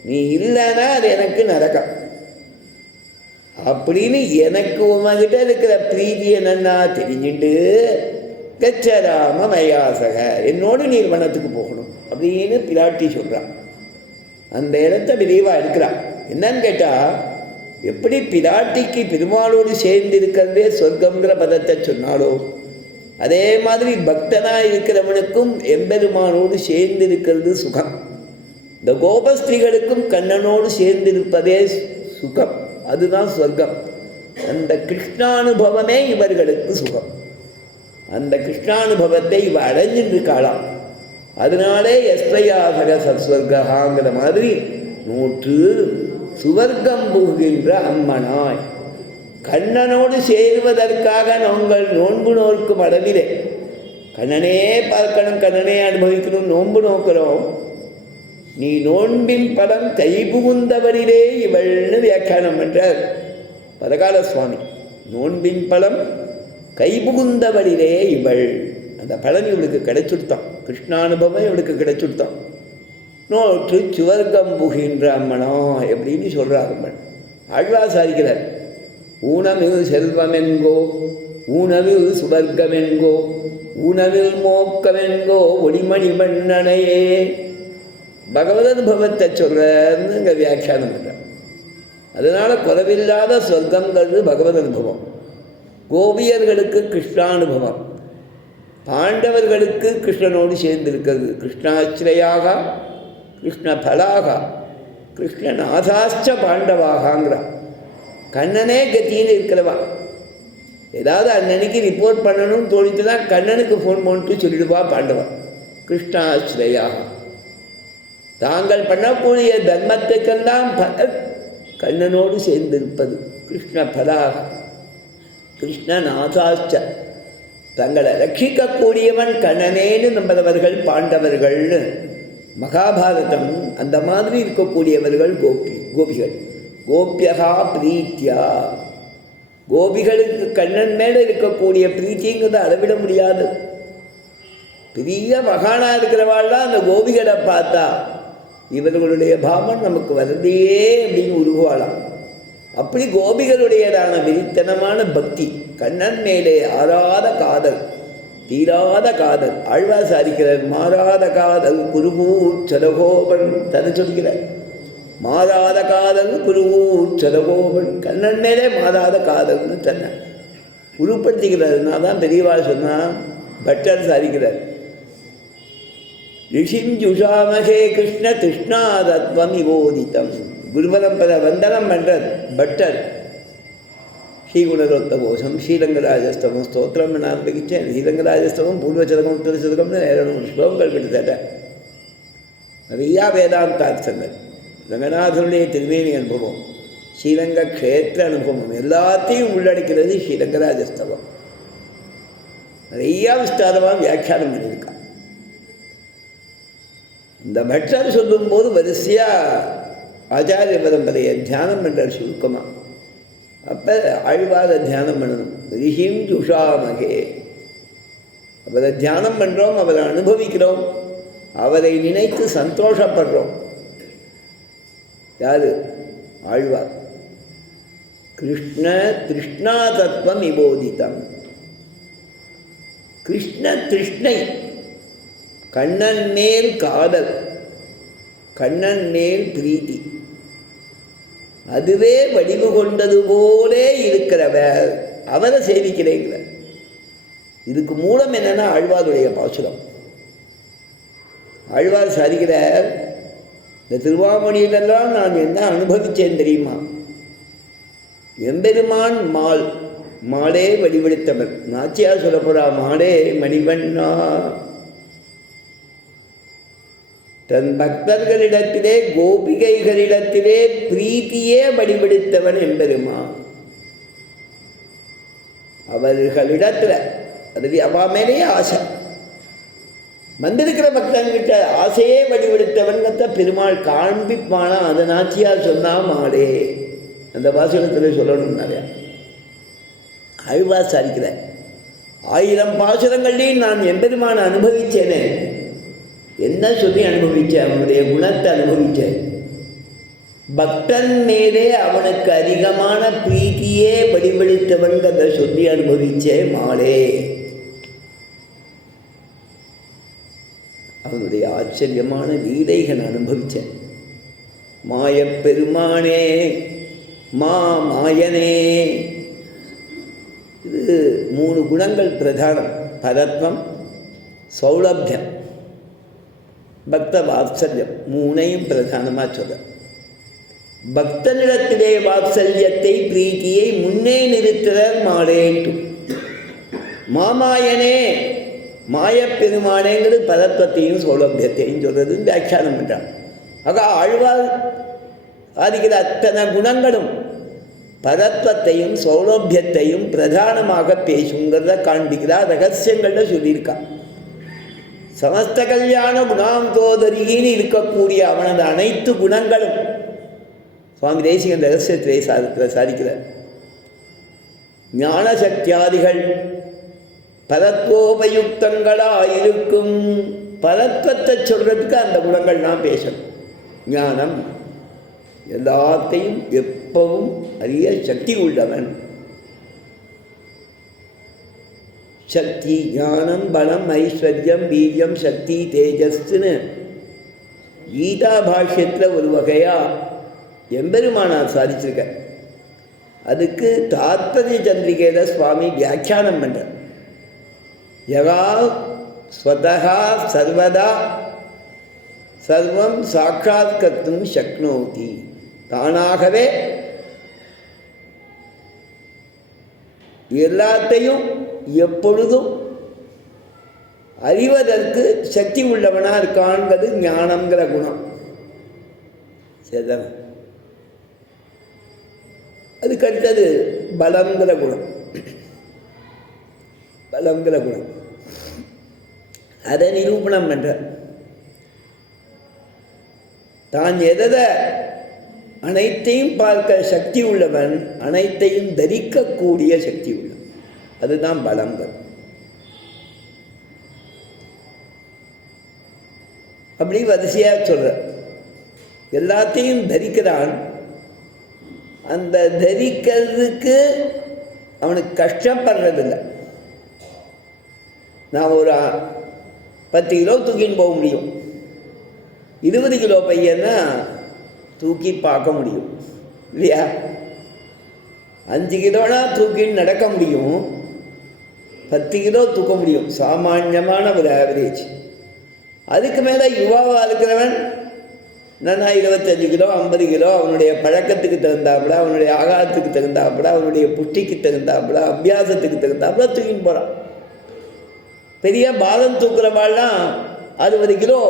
நீ இல்லைன்னா அது எனக்கு நரகம் அப்படின்னு எனக்கு உங்ககிட்ட இருக்கிற பிரீதி என்னன்னா தெரிஞ்சுட்டு கச்சராம மயாசக, என்னோடு நீர் வனத்துக்கு போகணும் அப்படின்னு பிராட்டி சொல்கிறான். அந்த இடத்த விரிவாக இருக்கிறான். என்னன்னு கேட்டால், எப்படி பிராட்டிக்கு பெருமாளோடு சேர்ந்து இருக்கிறதே சொர்க்கங்கிற பதத்தை சொன்னாலோ அதே மாதிரி பக்தனாக இருக்கிறவனுக்கும் எம்பெருமானோடு சேர்ந்து இருக்கிறது சுகம். இந்த கோபஸ்திரீகளுக்கும் கண்ணனோடு சேர்ந்திருப்பதே சுகம், அதுதான் சொர்க்கம். அந்த கிருஷ்ணானுபவமே இவர்களுக்கு சுகம். அந்த கிருஷ்ணானுபவத்தை இவ அடைஞ்சிருக்காளாம். அதனாலே எஸ்வயாசக சத்ஸ்வர்காங்கிற மாதிரி 100 சுவர்க்கம் புகுகின்ற அம்மனாய் கண்ணனோடு சேருவதற்காக நாங்கள் நோன்பு நோக்கும் அளவிலே கண்ணனே பார்க்கணும், கண்ணனே அனுபவிக்கணும், நோன்பு நோக்கிறோம். நீ நோன்பின் பலம் கைபுகுந்தவரிலே இவள்னு வியாக்கியானம் பண்றார் பதகால சுவாமி. நோன்பின் பலம் கைபுகுந்தவரிலே இவள், அந்த பலன் இவளுக்கு கிடைச்சுட்டான், கிருஷ்ணானுபவம் இவளுக்கு கிடைச்சுட்டான். நோற்று சுவர்க்கம் புகின்ற அம்மனோ எப்படின்னு சொல்கிறார் அம்மன். ஆழ்வார் சாதிக்கிறார். ஊனமிகு செல்வமென்கோ ஊனவில் சுவர்க்கமென்கோ ஊனவில் மோக்கமென்கோ ஒளிமணி மன்னனையே பகவத் அனுபவத்தை சொல்கிறன்னு இங்கே வியாக்கியானம் பண்ணுறார். அதனால் குறைவில்லாத சொர்க்கங்கிறது பகவத் அனுபவம். கோபியர்களுக்கு கிருஷ்ணானுபவம், பாண்டவர்களுக்கு கிருஷ்ணனோடு சேர்ந்திருக்கிறது. கிருஷ்ணாச்சிரையாக கிருஷ்ண பலாக கிருஷ்ணநாதாச்ச பாண்டவாகாங்கிறான். கண்ணனே கத்தின்னு இருக்கிறவா. ஏதாவது அன்னன்னைக்கு ரிப்போர்ட் பண்ணணும்னு தோணிச்சுன்னா கண்ணனுக்கு ஃபோன் பண்ணிட்டு சொல்லிடுவா பாண்டவன். கிருஷ்ணாச்சிரையாக தாங்கள் பண்ணக்கூடிய தர்மத்துக்கெல்லாம் கண்ணனோடு சேர்ந்திருப்பது கிருஷ்ண பலாக கிருஷ்ணநாதாச்ச. தங்களை ரட்சிக்கக்கூடியவன் கண்ணனேன்னு நம்புறவர்கள் பாண்டவர்கள்னு மகாபாரதம். அந்த மாதிரி இருக்கக்கூடியவர்கள் கோபிகள். கோபியகா பிரீத்தியா, கோபிகளுக்கு கண்ணன் மேலே இருக்கக்கூடிய பிரீத்திங்கிறத அளவிட முடியாது. பெரிய மகானா இருக்கிறவாள்லாம் அந்த கோபிகளை பார்த்தா இவர்களுடைய பாவம் நமக்கு வருதையே அப்படின்னு உருவாளாம். அப்படி கோபிகளுடையதான விரித்தனமான பக்தி, கண்ணன் மேலே ஆறாத காதல், தீராத காதல். ஆழ்வார் சாதிக்கிறார், மாறாத காதல் குருகூர் சலகோபன் தன்னை சொல்கிறார். மாறாத காதல் குருகூர் சலகோபன், கண்ணன் மேலே மாறாத காதல்னு தன்னை உருப்படுத்திக்கிறார். தான் பெரியவாள் சொன்னால் பட்டர் சாதிக்கிறார். ரிஷிஞ்சுஷாமகே கிருஷ்ண கிருஷ்ணாதத்வம் விவோதித்தம். குருபரம்பரை வந்தனம் பண்ணுறார் பட்டர். ஸ்ரீகுணரோத்தகோஷம் ஸ்ரீரங்கராஜஸ்தவம் ஸ்தோத்திரம் நான் ஆரம்பிச்சேன். ஸ்ரீரங்கராஜஸ்தவம் பூர்வச்சதகம் உத்தரச்சதகம்னு 2 ஸ்லோகங்கள் கிட்டத்தட்ட நிறையா வேதாந்தார்த்தங்கள், ரங்கநாதனுடைய திருமேனி அனுபவம், ஸ்ரீரங்க க்ஷேத்திர அனுபவம் எல்லாத்தையும் உள்ளடக்கிறது ஸ்ரீரங்கராஜஸ்தவம். நிறையா விஸ்தாரமாக வியாக்கியானம் பண்ணியிருக்கான். இந்த பட்டர் சொல்லும்போது வரிசையாக ஆச்சாரிய பரம்பரையை தியானம் பண்ணுறார் சுருக்கமாக. அப்போ ஆழ்வார தியானம் பண்ணணும். ரிஷிம் ஜுஷாமகே, அவரை தியானம் பண்ணுறோம், அவரை அனுபவிக்கிறோம், அவரை நினைத்து சந்தோஷப்படுறோம். யார்? ஆழ்வார். கிருஷ்ண கிருஷ்ணா தத்துவம் விபோதிதம். கிருஷ்ண திருஷ்ணை, கண்ணன் மேல் காதல், கண்ணன் மேல் பிரீத்தி, அதுவே வடிவு கொண்டது போலே இருக்கிறவர் அவரை சேவிக்கிறேங்கிற. இதுக்கு மூலம் என்னன்னா ஆழ்வாருடைய பாசுரம். ஆழ்வார் சாதிக்கிறார், இந்த திருவாமணியிலெல்லாம் நான் என்ன அனுபவித்தேன் தெரியுமா? எம்பெருமான் மால், மாலே வடிவெடுத்தவர். நாச்சியார் சொல்ல போறா, மாலே மணிவண்ணா. தன் பக்தர்களிடத்திலே கோபிகைகளிடத்திலே பிரீத்தியே வடிவெடுத்தவன் எம்பெருமான். அவர்களிடத்துல அது அவ மேலேயே ஆசை, வந்திருக்கிற பக்தன்கிட்ட ஆசையே வடிவெடுத்தவன்கிறத பெருமாள் காண்பிப்பானா. அதை நாச்சியார் சொன்னா மாலே. அந்த பாசுரத்தில் சொல்லணும் நிறையா. ஆழ்வார் சாதிக்கிற 1000 பாசுரங்கள்லையும் நான் எம்பெருமான அனுபவிச்சேனே. என்ன சொல்லி அனுபவித்தேன்? அவனுடைய குணத்தை அனுபவித்தேன். பக்தன் மேலே அவனுக்கு அதிகமான பிரீத்தியே வடிவெடுத்தவன்கிறத சொல்லி அனுபவிச்சேன் மாலே. அவனுடைய ஆச்சரியமான லீலைகள் அனுபவித்தேன். மாயப்பெருமானே, மாயனே. இது 3 குணங்கள் பிரதானம். பரத்வம், சௌலபியம், பக்த வாத்சல்யம். 3ஐயும் பிரதானமாக சொல்ல. பக்தனிடத்திலே வாத்சல்யத்தை பிரீத்தியை முன்னே நிறுத்துவர் மாலேண்டு. மாமாயனே, மாயப்பெருமானேங்கிறது பரத்வத்தையும் சௌலபியத்தையும் சொல்றது வியாக்கியானம் பண்ணுறான். ஆக ஆழ்வார் ஆதிக்கிற அத்தனை குணங்களும் பரத்வத்தையும் சௌலபியத்தையும் பிரதானமாக பேசுங்கிறத காண்பிக்கிறார். ரகசியங்கள்ல சொல்லியிருக்கான். சமஸ்த கல்யாண குணாம் தோதரிகின்னு இருக்கக்கூடிய அவனது அனைத்து குணங்களும் சுவாமி தேசிகன் ரகசியத்திலே சாதிக்கிறார். ஞான சக்தியாதிகள் பரத்வோபயுக்தங்களாயிருக்கும். பரத்வத்தை சொல்றதுக்கு அந்த குணங்கள் நான் பேசணும். ஞானம் எல்லாத்தையும் எப்பவும் அதிக சக்தி உள்ளவன். சக்தி, ஞானம், பலம், ஐஸ்வர்யம், வீரியம், சக்தி, தேஜஸ்ன்னு கீதா பாஷ்யத்தில் ஒரு வகையாக எம்பெருமானார் சாதிச்சிருக்க. அதுக்கு தாத்பரிய சந்திரிகையில் சுவாமி வியாக்கியானம் பண்ணுறார். யகா ஸ்வதஹா சர்வதா சர்வம் சாட்சாத்கர்த்தும் சக்னோதி, தானாகவே எல்லாத்தையும் எப்பொழுதும் அறிவதற்கு சக்தி உள்ளவனாக இருக்கான்றது ஞானங்கிற குணம். சரிதானே? அதுக்கு அடுத்தது பலங்கிற குணம். பலங்கிற குணம் அதை நிரூபணம் பண்ற. தான் எதை அனைத்தையும் பார்க்க சக்தி உள்ளவன், அனைத்தையும் தரிக்கக்கூடிய சக்தி உள்ளவன், அதுதான் பலங்கள். அப்படி வரிசையாக சொல்ற. எல்லாத்தையும் தரிக்கிறான். அந்த தரிக்கிறதுக்கு அவனுக்கு கஷ்டப்படுறதில்லை. நான் ஒரு 10 கிலோ தூக்கின்னு போக முடியும். 20 கிலோ பையன்னா தூக்கி பார்க்க முடியும் இல்லையா? 5 கிலோனா தூக்கின்னு நடக்க முடியும். 10 கிலோ தூக்க முடியும், சாமான்யமான ஒரு ஆவரேஜ். அதுக்கு மேலே யுவாவாக இருக்கிறவன் நான் 25 கிலோ 50 கிலோ அவனுடைய பழக்கத்துக்கு தகுந்தாப்புல, அவனுடைய ஆகாரத்துக்கு தகுந்தாப்புல, அவனுடைய புஷ்டிக்கு தகுந்தாப்புல, அபியாசத்துக்கு தகுந்தாப்புல தூக்கின்னு போகிறான். பெரிய பாதம் தூக்குறவாள்லாம் 60 கிலோ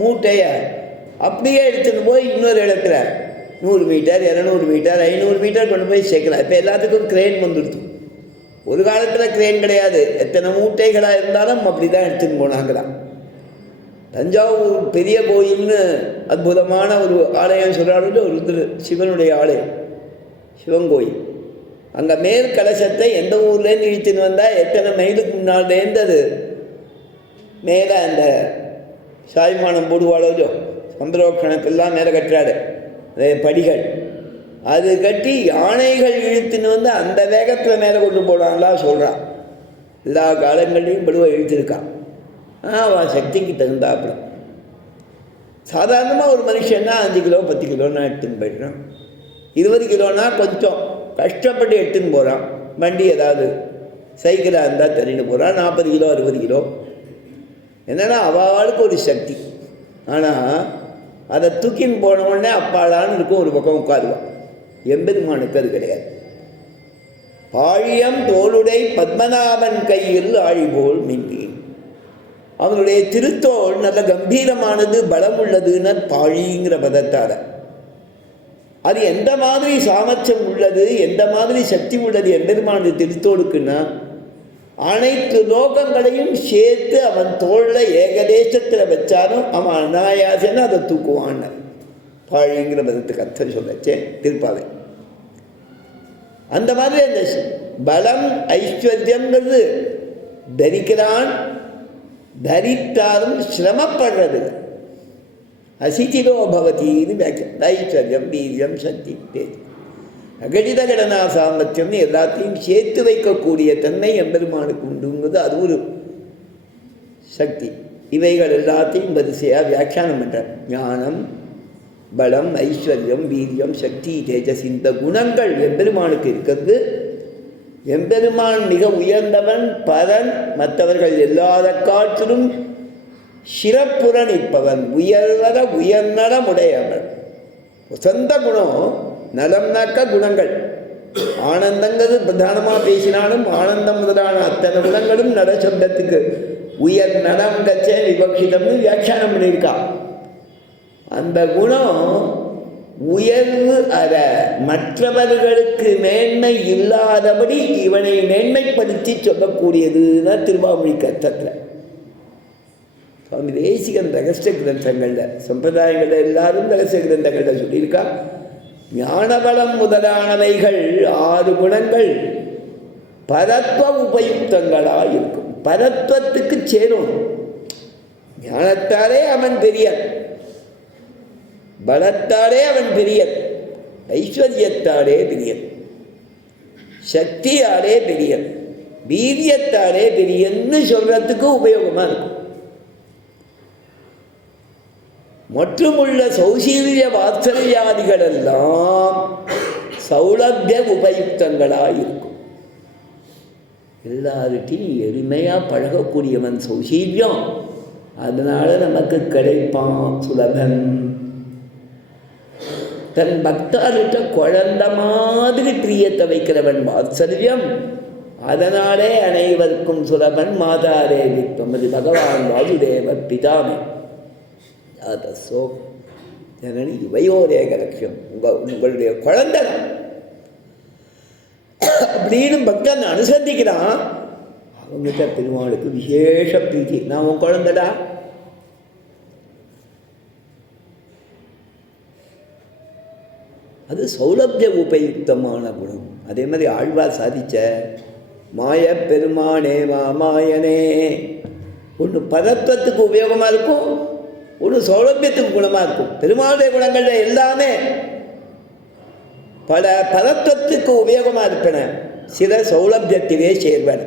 மூட்டையை அப்படியே எடுத்துன்னு போய் இன்னொரு இடத்துல 100 மீட்டர் 200 மீட்டர் 500 மீட்டர் கொண்டு போய் சேர்க்கலாம். இப்போ எல்லாத்துக்கும் கிரேன் வந்துடுது. ஒரு காலத்தில் கிரேன் கிடையாது. எத்தனை மூட்டைகளாக இருந்தாலும் அப்படி தான் எடுத்துன்னு போனாங்களாம். தஞ்சாவூர் பெரிய கோயில்னு அற்புதமான ஒரு ஆலயம் சொல்கிறாரு, ஒரு சிவனுடைய ஆலயம், சிவன் கோயில். அங்கே மேல் கலசத்தை எந்த ஊர்லேருந்து இழுத்துன்னு வந்தால் எத்தனை மைலுக்கு முன்னாலேருந்து அது மேலே அந்த சாய்மானம் போடுவாளோ சந்திரோக்ஷணத்தெல்லாம் மேலே கட்டுறாரு, அதே படிகள் அது கட்டி யானைகள் இழுத்துன்னு வந்து அந்த வேகத்தில் மேலே கொண்டு போனான்லாம் சொல்கிறான். எல்லா காலங்களையும் படுவா இழுத்துருக்கான். அவன் சக்திக்கு தகுந்தாப்புல. சாதாரணமாக ஒரு மனுஷன்னா 5 கிலோ 10 கிலோன்னா எடுத்துன்னு போயிடுறான். 20 கிலோனா கொஞ்சம் கஷ்டப்பட்டு எடுத்துன்னு போகிறான். வண்டி ஏதாவது சைக்கிளாக இருந்தால் தள்ளின்னு போகிறான். 40 கிலோ 60 கிலோ என்னென்னா அவளுக்கு ஒரு சக்தி. ஆனால் அதை தூக்கின்னு போனவுடனே அப்பாளான்னு இருக்கும், ஒரு பக்கம் உட்காருவான். எம்பெருமானுக்கு அது கிடையாது. பாழியம் தோளுடை பத்மநாபன் கையில் ஆழிபோல் மின்னி. அவனுடைய திருத்தோள் நல்ல கம்பீரமானது, பலம் உள்ளதுன்னு பாழிங்கிற பதத்தால். அது எந்த மாதிரி சாமர்த்தியம் உள்ளது, எந்த மாதிரி சக்தி உள்ளது எம்பெருமானது திருத்தோளுக்குன்னா, அனைத்து லோகங்களையும் சேர்த்து அவன் தோளில் ஏகதேசத்தில் வச்சாலும் அவன் அனாயாசன்னு அதை தூக்குவான். பாழிங்கிற பதத்துக்கு அர்த்தம் சொல்லச்சே திருப்பாவை. அந்த மாதிரி அந்த பலம் ஐஸ்வர்யங்கிறது தரிக்கிறான். தரித்தாலும் சிரமப்படுறது அசிதிலோ பவதின்னு வியாக்கியம். ஐஸ்வர்யம் வீரியம் சக்தி தேஜ் அகடித கடனா சாமர்த்தியம்னு எல்லாத்தையும் சேர்த்து வைக்கக்கூடிய தன்மை எம்பெருமானுக்கு உண்டுங்கிறது அது ஒரு சக்தி. இவைகள் எல்லாத்தையும் வரிசையாக வியாக்கியானம் பண்ணுறார். ஞானம், பலம், ஐஸ்வர்யம், வீரியம், சக்தி, தேஜஸ், இந்த குணங்கள் எம்பெருமானுக்கு இருக்கிறது. எம்பெருமான் மிக உயர்ந்தவன், பரன், மற்றவர்கள் எல்லாத காற்றிலும் சிறப்புற நிற்பவன், உயர்வர உயர்நலமுடையவன். சொந்த குணம் நலம்னாக்க குணங்கள். ஆனந்தங்கிறது பிரதானமாக பேசினாலும் ஆனந்தம் முதலான அத்தனை குணங்களும் நட சொந்தத்துக்கு உயர் நலம் கச்சே விபக்ஷிதம்னு வியாக்கியானம் பண்ணியிருக்கா. அந்த குணம் உயர்வு அற மற்றவர்களுக்கு மேன்மை இல்லாதபடி இவனை மேன்மைப்படுத்தி சொல்லக்கூடியதுன்னா திருவாமொழி கர்த்தத்தில். சுவாமி தேசிகன் ரகசிய கிரந்தங்களில் சம்பிரதாயங்கள் எல்லாரும் ரகசிய கிரந்தங்களில் சொல்லியிருக்கா. ஞானபலம் முதலானவைகள் 6 குணங்கள் பரத்வ உபயுக்தங்களாக இருக்கும். பரத்வத்துக்கு சேரும். ஞானத்தாலே அவன் பெரியன், பலத்தாலே அவன் பெரியன், ஐஸ்வர்யத்தாலே பிரியன், சக்தியாலே பிரியன், வீரியத்தாலே பிரியன்னு சொல்றதுக்கு உபயோகமாக இருக்கும். மற்றுமுள்ள சௌசீல்ய வாத்சல்யாதிகள் எல்லாம் சௌலபிய உபயுக்தங்களாக இருக்கும். எல்லார்கிட்டையும் எளிமையாக பழகக்கூடியவன் சௌசீல்யம், அதனால நமக்கு கிடைப்பான் சுலபன். தன் பக்தர்கிட்ட குழந்த மாதிரி பிரியத்தை வைக்கிறவன் வாத்சல்யம், அதனாலே அனைவருக்கும் சுலபன். மாதாதேவித்வம் அது பகவான் வாசுதேவ பிதாமே அதசோ ஜனனி இவையோரேக லட்சியம், உங்களுடைய குழந்தை அப்படின்னு பக்தன் அனுசந்திக்கிறான். அவங்ககிட்ட பெருமாளுக்கு விசேஷ பிரீத்தி. நான் உன் குழந்தைடா, அது சௌலபிய உபயுக்தமான குணம். அதே மாதிரி ஆழ்வார் சாதிச்ச மாய பெருமானே மாமாயனே, ஒன்று பதத்துவத்துக்கு உபயோகமாக இருக்கும், ஒன்று சௌலபியத்துக்கு குணமாக இருக்கும். பெருமாளுடைய குணங்கள்ல எல்லாமே பல பதத்துவத்துக்கு உபயோகமாக இருப்பன, சில சௌலபியத்திலே சேர்வன.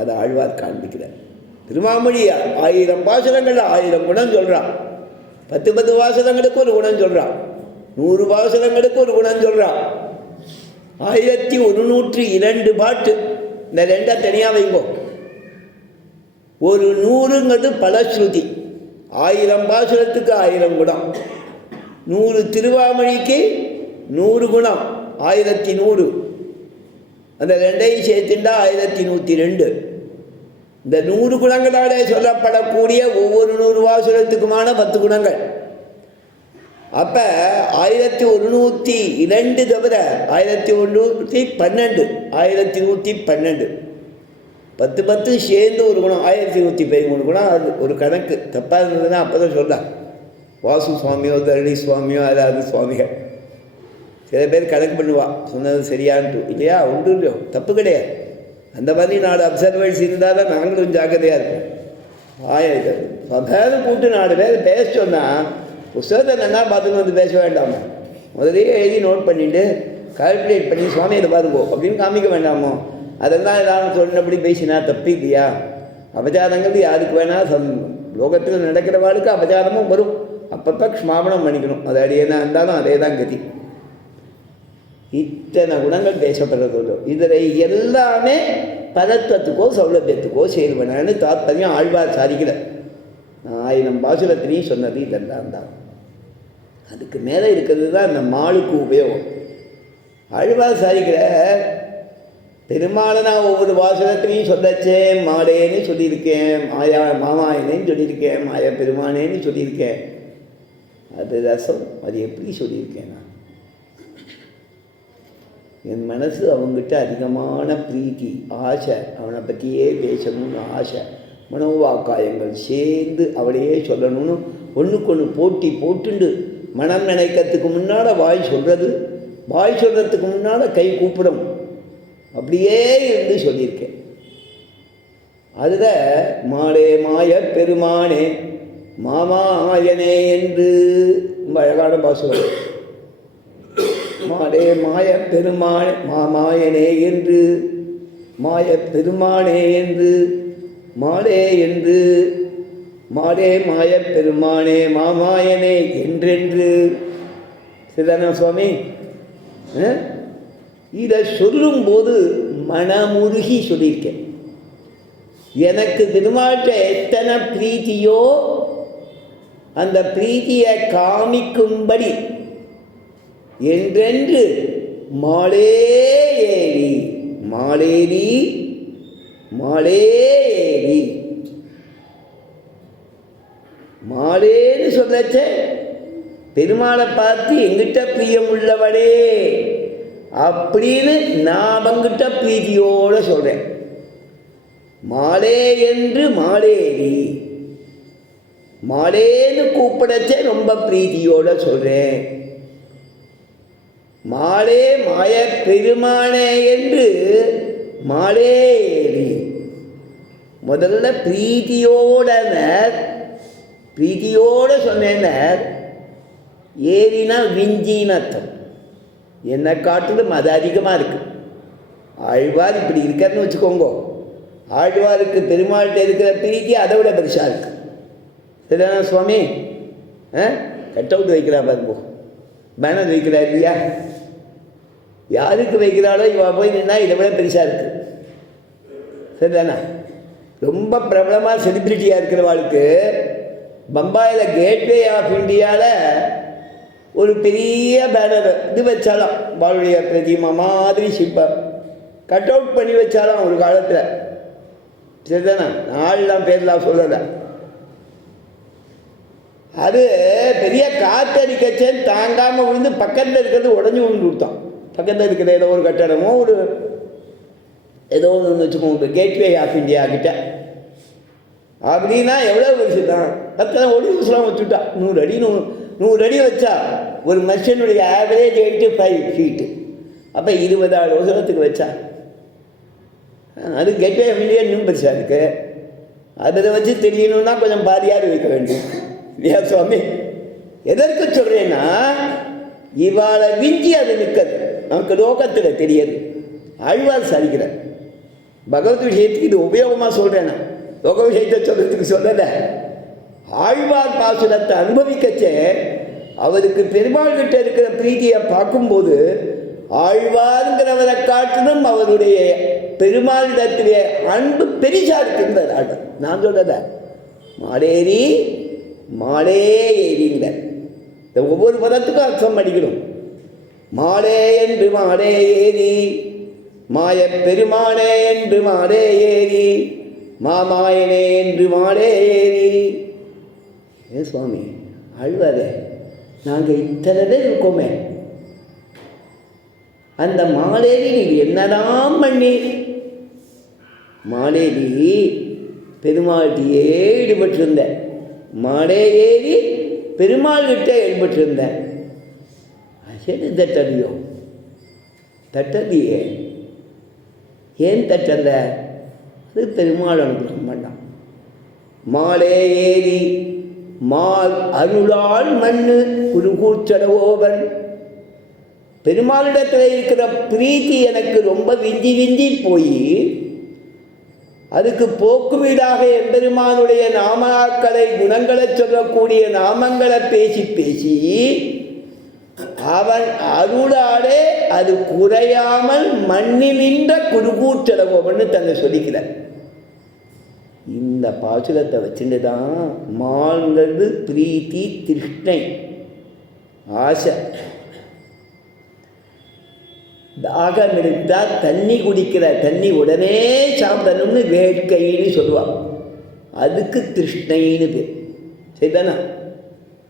அதை ஆழ்வார் காண்பிக்கிறார். திருமாமொழி 1000 பாசுரங்கள் 1000 குணம் சொல்கிறான். 10 வாசகங்களுக்கு ஒரு குணம் சொல்கிறான், 100 வாசகங்களுக்கு ஒரு குணம் சொல்கிறான். 1102 பாட்டு. இந்த 2 தனியாக வைங்கோ. ஒரு 100ங்கிறது பலஸ்ருதி, 1000 பாசுரத்துக்கு 1000 குணம். 100 திருவாமொழிக்கு 100 குணம், 1100. அந்த 2ஐயும் சேர்த்துண்டா 1102. இந்த 100 குணங்களாலே சொல்லப்படக்கூடிய ஒவ்வொரு 100 வாசுரத்துக்குமான 10 குணங்கள். அப்போ 1102 தவிர 1112, 1112 10 சேர்ந்து ஒரு குணம் 1113 குணம். அது ஒரு கணக்கு தப்பாக இருந்ததுன்னா அப்போ தான் சொல்லலாம். வாசு சுவாமியோ தரணி சுவாமியோ அதாவது சுவாமிகள் சில பேர் கணக்கு பண்ணுவா, சொன்னது சரியான்ட்டு. இல்லையா, ஒன்று இல்லையோ, தப்பு கிடையாது. அந்த மாதிரி 4 அப்சர்வர்ஸ் இருந்தால் தான் நாங்களும் ஜாக்கிரதையாக இருக்கோம். சபேன்னு கூப்பிட்டு 4 பேர் பேச சொன்னால் புஸ்தகத்தை நல்லா பார்த்துன்னு வந்து பேச வேண்டாமோ? முதலே எழுதி நோட் பண்ணிவிட்டு கால்குலேட் பண்ணி சுவாமியை பாருங்கோ அப்படின்னு காமிக்க வேண்டாமோ? அதெல்லாம் ஏதாவது சொன்னபடி பேசினா தப்பு இல்லையா? அபச்சாரங்கள் யாருக்கு வேணால் லோகத்தில் நடக்கிறவாளுக்கு அபச்சாரமும் வரும். அப்பப்போ க்ஷ்மாபணம் பண்ணிக்கணும். அது அடியேனா இருந்தாலும் அதே தான் கதி. இத்தனை குணங்கள் பேசப்படுறதோ இதில் எல்லாமே பதத்துவத்துக்கோ சௌலபியத்துக்கோ சேர்வனான்னு தாத்பரியம் ஆழ்வார் சாதிக்கல. 1000 பாசுரத்திலையும் சொன்னது இதெல்லாம் தான். அதுக்கு மேலே இருக்கிறது தான் அந்த மாளுக்கு உபயோகம். ஆழ்வார் சாதிக்கிற பெருமாளை நான் ஒவ்வொரு வாசகத்திலையும் சொல்லச்சேன், மாடேன்னு சொல்லியிருக்கேன், மாயா மாமாயனேன்னு சொல்லியிருக்கேன், மாயா பெருமானேன்னு சொல்லியிருக்கேன். அது ரசம். அது எப்படி சொல்லியிருக்கேன்? நான் என் மனசு அவங்ககிட்ட அதிகமான பிரீத்தி, ஆசை, அவனை பற்றியே பேசணும்னு ஆசை, மனோவாக்காயங்கள் சேர்ந்து அவளையே சொல்லணும்னு ஒன்றுக்கு ஒன்று போட்டி போட்டுண்டு மனம் நினைக்கிறதுக்கு முன்னால் வாய் சொல்கிறது, வாய் சொல்கிறதுக்கு முன்னால் கை கூப்பிடும், அப்படியே இருந்து சொல்லியிருக்கேன். அதில் மாடே மாய பெருமானே மாமாயனே என்று ரொம்ப அழகான பாசுரம். மாடே மாய பெருமானே மாமாயனே என்று, மாய பெருமானே என்று, மாடே என்று, மாடே மாய பெருமானே மாமாயனே என்றென்று. சரிதானா சுவாமி? இதை சொல்லும்போது மனமுருகி சொல்லியிருக்கேன். எனக்கு திருமாட்ட எத்தனை பிரீத்தியோ அந்த பிரீத்தியை காமிக்கும்படி என்றென்று மாளேரி மாளேரி மாளேரி மாளேன்னு சொல்லச்ச பெருமாளை பார்த்து எங்கிட்ட பிரியம் உள்ளவளே அப்படின்னு நான் அவங்கிட்ட பிரீதியோடு சொல்கிறேன். மாலே என்று மாளேரி மாலேன்னு கூப்பிடச்சே ரொம்ப பிரீதியோடு சொல்கிறேன். மாலே மாய பெருமானே என்று மாளேரி முதல்ல பிரீதியோடு சொன்னேன். ஏரினா விஞ்சின்னு அர்த்தம். என்னை காட்டிலும் அது அதிகமாக இருக்குது. ஆழ்வார் இப்படி இருக்காருன்னு வச்சுக்கோங்க. ஆழ்வாருக்கு பெருமாள்கிட்ட இருக்கிற பிரீத்தி அதை விட பெருசாக இருக்குது. சரிதானா சுவாமி? கட் அவுட் வைக்கிறா பாருங்கோ, பேனர் வைக்கிறா இல்லையா? யாருக்கு வைக்கிறாளோ இவா போய் நின்னா இதை விட பெருசாக இருக்குது. சரிதானா? ரொம்ப பிரபலமாக செலிப்ரிட்டியாக இருக்கிறவாளுக்கு பம்பாயில் கேட்வே ஆஃப் இந்தியாவில் ஒரு பெரிய பேனர் இது வச்சாலாம், பாலுடைய பிரதிமா மாதிரி ஷிப்பை கட் அவுட் பண்ணி வச்சாலாம் ஒரு காலத்தில். சரிதானா? நாள்லாம் பேர்லாம் சொல்லலை. அது பெரிய காற்றடிக்கச்சேன்னு தாங்காமல் விழுந்து பக்கத்தில் இருக்கிறது உடஞ்சி விழுந்து கொடுத்தான். பக்கத்தில் இருக்கிற ஏதோ ஒரு கட்டடமோ ஒரு ஏதோ ஒன்று வச்சுக்கோங்க, கேட்வே ஆஃப் இந்தியா கிட்ட. அப்படின்னா எவ்வளோ பெருசு தான். பக்கத்தில் ஒடி ஊசலாம் வச்சுட்டா. 100 அடி வச்சா ஒரு மனுஷனுடைய ஆவரேஜ் 85 ஃபீட்டு. அப்போ 20 வருஷத்துக்கு வச்சா அது கேட்வே ஆஃப் இந்தியா இன்னும் பெருசாக இருக்குது. அதில் வச்சு தெரியணும்னா கொஞ்சம் பாதியார் வைக்க வேண்டும் இல்லையா சுவாமி? எதற்கு சொல்கிறேன்னா இவாளை விஞ்சி அது நிற்கிறது. நமக்கு லோகத்தில் தெரியாது. ஆழ்வார் சாதிக்கிறார். பகவத் விஷயத்துக்கு இது உபயோகமாக சொல்கிறேன். நான் லோக விஷயத்தை சொல்கிறதுக்கு சொல்லலை. ஆழ்வார் பாசுரத்தை அனுபவிக்கச்சே அவருக்கு பெருமாள் கிட்ட இருக்கிற பிரீதியை பார்க்கும்போது ஆழ்வாருங்கிறவரை காட்டிலும் அவருடைய பெருமாளிடத்திலே அன்பு பெரிசா இருக்கின்றார் ஆழ்வார். நான் சொல்றத மாடேரி மாடே ஏறிங்கிற இந்த ஒவ்வொரு பதத்துக்கும் அர்த்தம் படிக்கணும். மாடே என்று மாடே ஏறி, மாய பெருமானே என்று மாடே ஏறி, மாமாயனே என்று மாடே ஏறி. ஏ சுவாமி ஆழ்வாரே, நாங்கள் இத்தனை பேர் இருக்கோமே, அந்த மாடேவி நீ என்னதான் பண்ணி? மாடேவி பெருமாள்கிட்டயே ஈடுபட்டிருந்த, மாடே ஏறி பெருமாள்கிட்ட ஈடுபட்டிருந்த. சரி தட்டலையோ? தட்டலையே. ஏன் தட்டல? அது பெருமாள் அனுகிரகம் பண்ணான். மாடே ஏறி மால் அருளால் மண்ணு குருகூச்சடவோவன். பெருமாளிடத்தில் இருக்கிற பிரீத்தி எனக்கு ரொம்ப விஞ்சி விஞ்சி போய் அதுக்கு போக்கு வீடாக எம்பெருமானுடைய நாமக்களை குணங்களை சொல்லக்கூடிய நாமங்களை பேசி பேசி அவன் அருளாலே அது குறையாமல் மண்ணி நின்ற குருகூற்றளவோன்னு தன்னை சொல்லிக்கிறார். இந்த பாசுரத்தை வச்சுட்டு தான் மாங்கிறது பிரீத்தி, திருஷ்ணை, ஆசை. தாகம் எடுத்தால் தண்ணி குடிக்கிற தண்ணி உடனே சாப்பிடணும்னு வேட்கைன்னு சொல்லுவாள். அதுக்கு திருஷ்ணைன்னு பேர். சரிதானா?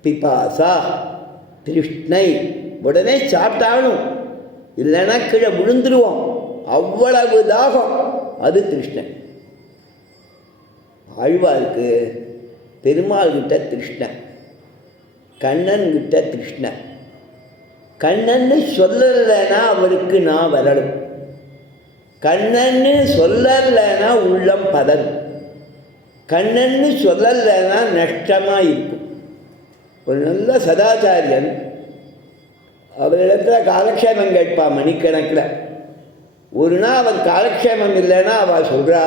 பிபாசா திருஷ்ணை, உடனே சாப்பிட்டாகணும், இல்லைன்னா கீழே விழுந்துருவோம், அவ்வளவு தாகம். அது திருஷ்ணை. ஆழ்வாருக்கு பெருமாள் கிட்ட திருஷ்ணை, கண்ணன் கிட்ட திருஷ்ணை. கண்ணன்னு சொல்லலைன்னா அவருக்கு நான் வரணும், கண்ணன்னு சொல்லலைன்னா உள்ளம் பதறும், கண்ணன்னு சொல்லலைன்னா நஷ்டமாக இருக்கும். ஒரு நல்ல சதாச்சாரியன் அவரிடத்துல காலக்ஷேமம் கேட்பான் மணிக்கணக்கில். ஒரு நாள் அவன் காலக்ஷேமம் இல்லைன்னா அவள் சொல்கிறா,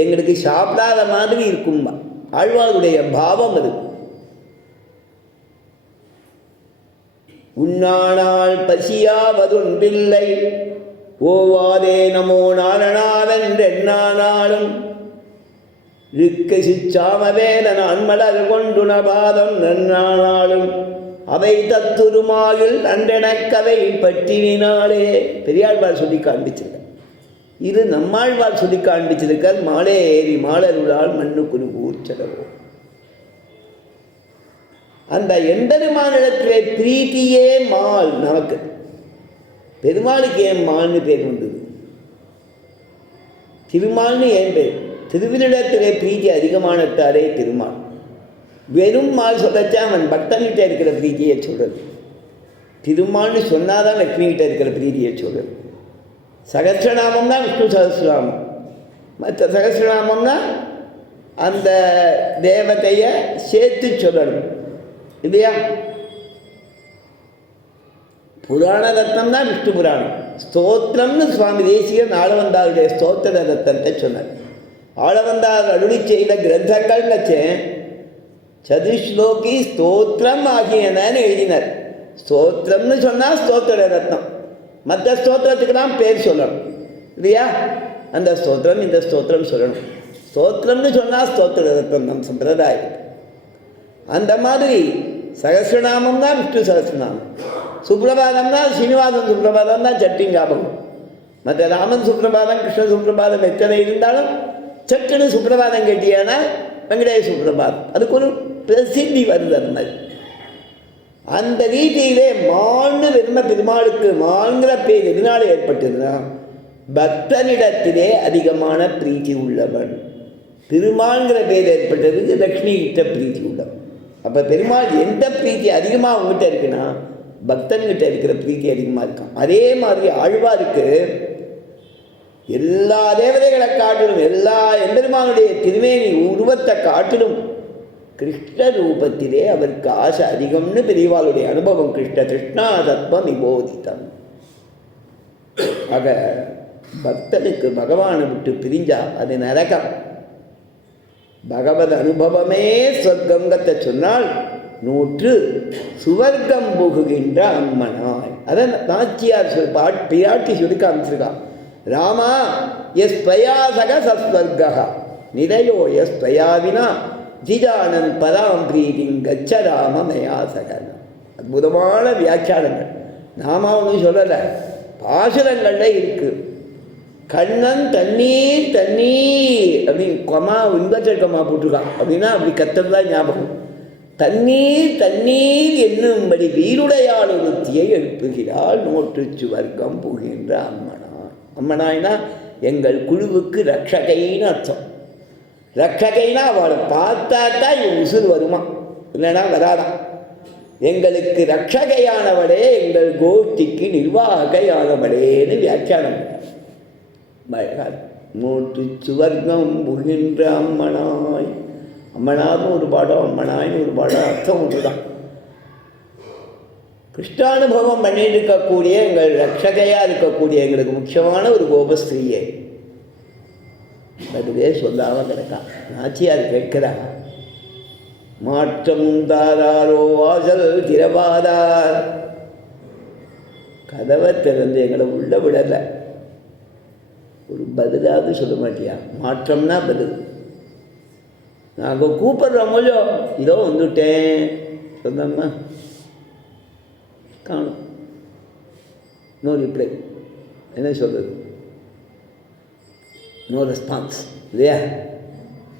எங்களுக்கு சாப்பிடாத மாதிரி இருக்கும்பா. ஆழ்வாருடைய பாவம் அது. உண்ணானால் பசியாவதொன்றில்லை, ஓவாதே நமோ நாரணாவென்றெண்ணானாலும் ருக்க சிச்சாமவேத நான் மலர் கொண்டுணபாதம் நன்னானாலும் அவை தத்துருமாயில் நன்றெனக்கவை பட்டினாலே. பெரியாழ்வார் சொல்லி காண்பிச்சிருக்க. இது நம்மாழ்வார் சொல்லி காண்பிச்சிருக்க. மாலே ஏறி மாலருளால் மண்ணு குருகூச்சலவோ. அந்த எம்பெருமானிடத்திலே பிரீத்தியே மால். நமக்கு பெருமாளுக்கு ஏன் மால்னு பேர் வந்தது? திருமால்னு ஏன் பேர்? திருவினிடத்திலே பிரீத்தி அதிகமானத்தாரே திருமால். வெறும் மால் சொல்லச்சா அவன் பக்தன்கிட்ட இருக்கிற பிரீத்தியை சொல்கிறது. திருமால்னு சொன்னாதான் லக்ஷ்மிகிட்ட இருக்கிற பிரீத்தியை சொல்கிறது. சகஸ்ரநாமம்னா விஷ்ணு சகஸ்ரநாமம், மற்ற சகஸ்ரநாமம்னா அந்த தேவதையை சேர்த்து சொல்லணும் இல்லையா? புராண ரத்னம் தான் விஷ்ணு புராணம். ஸ்தோத்திரம்னு சுவாமி தேசிகன் ஆளவந்தாருடைய ஸ்தோத்திர ரத்தத்தை சொன்னார். ஆளவந்தார் அருளி செய்த கிரந்தங்கள் வச்சேன் சதுஸ்லோகி ஸ்தோத்திரம் ஆகியனன்னு எழுதினார். ஸ்தோத்திரம்னு சொன்னால் ஸ்தோத்திர ரத்னம். மற்ற ஸ்தோத்திரத்துக்கு தான் பேர் சொல்லணும் இல்லையா? அந்த ஸ்தோத்திரம் இந்த ஸ்தோத்திரம் சொல்லணும். ஸ்தோத்திரம்னு சொன்னால் ஸ்தோத்திர ரத்னம் நம் சம்பிரதாயம். அந்த மாதிரி சகசிரநாமம் தான் விஷ்ணு சகசிரநாமம். சுப்ரபாதம் தான் ஸ்ரீனிவாசன் சுப்ரபாதம் தான் சட்டி ஞாபகம். மற்ற ராமன் சுப்ரபாதம் கிருஷ்ண சுப்ரபாதம் எத்தனை இருந்தாலும் சட்டுன்னு சுப்ரபாதம் கேட்டியானா வெங்கடேஷ் சுப்ரபாதம், அதுக்கு ஒரு பிரசித்தி வருது. அந்த மாதிரி அந்த ரீதியிலே மான்னு வெறும பெருமாளுக்கு மான்கிற பேர் எதனால ஏற்பட்டதுன்னா பக்தனிடத்திலே அதிகமான பிரீத்தி உள்ளவன். திருமான்கிற பேர் ஏற்பட்டதுக்கு லக்ஷ்மி கிட்ட பிரீத்தி உள்ளவன். அப்போ பெருமாள் எந்த பிரீத்தி அதிகமாக அவங்ககிட்ட இருக்குன்னா பக்தன்கிட்ட இருக்கிற பிரீத்தி அதிகமாக இருக்கான். அதே மாதிரி ஆழ்வாருக்கு எல்லா தேவதைகளை காட்டிலும் எல்லா எம்பெருமானுடைய திருமேனி உருவத்தை காட்டிலும் கிருஷ்ண ரூபத்திலே அவருக்கு ஆசை அதிகம்னு பெரியவாளுடைய அனுபவம். கிருஷ்ணா தத்துவம் நிபோதித்தம். ஆக பக்தனுக்கு பகவானை விட்டு பிரிஞ்சா அது நரகம். பகவத் அனுபவமே சொர்க்கங்கத்தை சொன்னால் 100 சுவர்க்கம் புகுகின்ற அம்மனாய். அதை நாச்சியார் பிராட்டி சொல்லி காமிச்சிருக்கா. ராமா எஸ் பிரயாசக சஸ்வர்கா நிலையோ எஸ் பிரயாவினா ஜிஜானன் பராம் பிரீதிங் கச்ச ராம மயாசகன். அற்புதமான வியாக்கியானங்கள். நாம ஒன்றும் சொல்லலை, பாசுரங்களில் இருக்கு. கண்ணன் தண்ணீர் தண்ணீர் அப்படின்னு கொமா இன்பச்சல் கொமா போட்டிருக்கான். அப்படின்னா அப்படி கத்துறதுதான் ஞாபகம். தண்ணீர் தண்ணீர் என்னும்படி வீருடையாள் ஒருத்தியை எழுப்புகிறாள் 100 சுவர்க்கம் புகின்ற அம்மனாய். அம்மனாய்னா எங்கள் குழுவுக்கு ரட்சகைன்னு அர்த்தம். ரட்சகைனா அவளை பார்த்தா தான் இவன் உசுறு வருமா, இல்லைன்னா வராதான். எங்களுக்கு ரட்சகையானவளே, எங்கள் கோஷ்டிக்கு நிர்வாகையானவளேன்னு வியாக்கியானம். 100 சுவர்க்கம் புகின்ற அம்மனாய். அம்மனார்னு ஒரு பாடம், அம்மனாய்னு ஒரு பாடம், அர்த்தம் ஒன்றுதான். கிருஷ்ணானுபவம் பண்ணிட்டு இருக்கக்கூடிய எங்கள் ரட்சகையாக இருக்கக்கூடிய எங்களுக்கு முக்கியமான ஒரு கோபஸ்திரீயே அதுவே சொல்லாமல் கிடக்கான். நாச்சியார் கேட்கிறா, மாற்றம் தாராரோ வாசல் திறவாதார். கதவை திறந்து எங்களை உள்ள விடலை. ஒரு பதிலாவது சொல்ல மாட்டியா? மாற்றம்னா பதில். நாங்கள் கூப்பிட்றோமோ இதோ வந்துட்டேன் சொன்னம்மா காணும். No reply. என்ன சொல்கிறது? நோ ரெஸ்பான்ஸ் இல்லையா?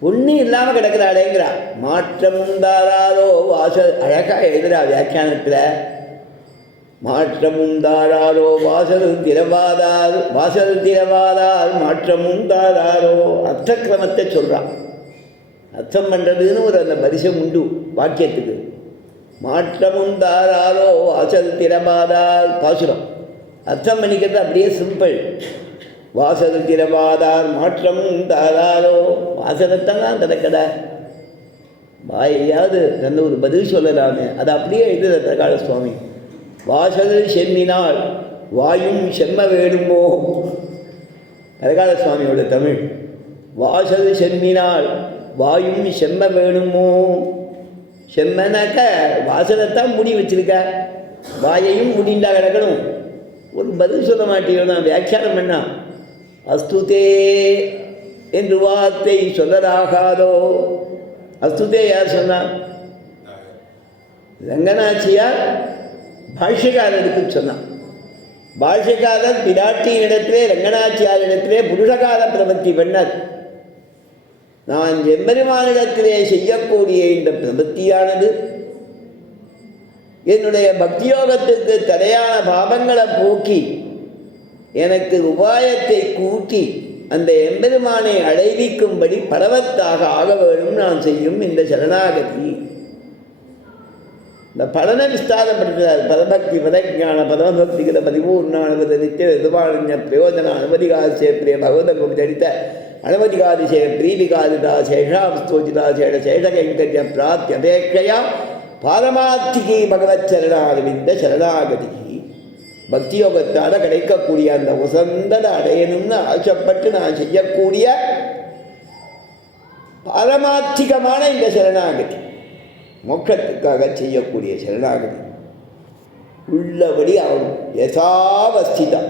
ஒன்றும் இல்லாமல் கிடக்கிறாளேங்கிறா. மாற்றம் தாராரோ வாசல். அழகாக எழுதுறா வியாக்கியானத்தில். மாற்றமும் தாராரோ வாசல் திறவாதார். வாசல் திறவாதார் மாற்றமும் தாராரோ. அர்த்த கிரமத்தை சொல்கிறான். அர்த்தம் பண்ணுறதுன்னு ஒரு அந்த பரிசம் உண்டு வாக்கியத்துக்கு. மாற்றமும் தாராரோ வாசல் திறவாதார் பாசுரம். அர்த்தம் பண்ணிக்கிறது அப்படியே சிம்பிள். வாசல் திறவாதார் மாற்றமும் தாராரோ. வாசலத்தான் திறக்கடா. வாயாவது நல்ல ஒரு பதில் சொல்லலாமே. அதை அப்படியே எழுதுற பிரகார சுவாமி. வாசல் செம்மினால் வாயும் செம்ம வேணுமோ. பிரகார சுவாமியோட தமிழ். வாசல் செம்மினால் வாயும் செம்ம வேணுமோ. செம்மனாக்க வாசலைத்தான் முடி வச்சிருக்க, வாயையும் முடிண்டா கிடக்கணும். ஒரு பதில் சொல்ல மாட்டேன். நான் வியாக்கியானம் பண்ணா அஸ்துதே என்று வார்த்தை சொல்லலாகாதோ. அஸ்துதே யார் சொன்னார்? ரங்கநாச்சியார் பாஷ்யக்காரருக்கு சொன்னான். பாஷ்யக்காரர் பிராட்டியினிடத்திலே ரங்கநாச்சியாரிடத்திலே புருஷகார பிரபத்தி பண்ணார். நான் எம்பெருமானிடத்திலே செய்யக்கூடிய இந்த பிரபத்தியானது என்னுடைய பக்தியோகத்துக்கு தடையான பாவங்களை போக்கி எனக்கு உபாயத்தை கூட்டி அந்த எம்பெருமானை அடைவிக்கும்படி பரவத்தாக ஆக வேண்டும் நான் செய்யும் இந்த சரணாகதி. இந்த பலனை விஸ்தாரப்படுத்துகிறார். பரபக்தி பதஜான பரமபக்திகிற பதிபூர்ணானுபத நித்திய விதுவானஞ்ச பிரயோஜன அனுமதிகாதிசய பிரிய பகவத கோபிதடித்த அனுமதிகாதிசய பிரீவிகாதிதா சேஷாஸ்தோஜிதா சேஷ சேஷகைங்கரிய பிராத்தியபேட்சையா பாரமாத்திகி பகவத் சரணாரவிந்த சரணாகதி. பக்தி யோகத்தால் கிடைக்கக்கூடிய அந்த உசந்ததை அடையணும்னு ஆசைப்பட்டு நான் செய்யக்கூடிய பாரமார்த்திகமான இந்த சரணாகதி, மோட்சத்துக்காக செய்யக்கூடிய சரணாகதி உள்ளபடி ஆகணும். யசாவஸ்திதா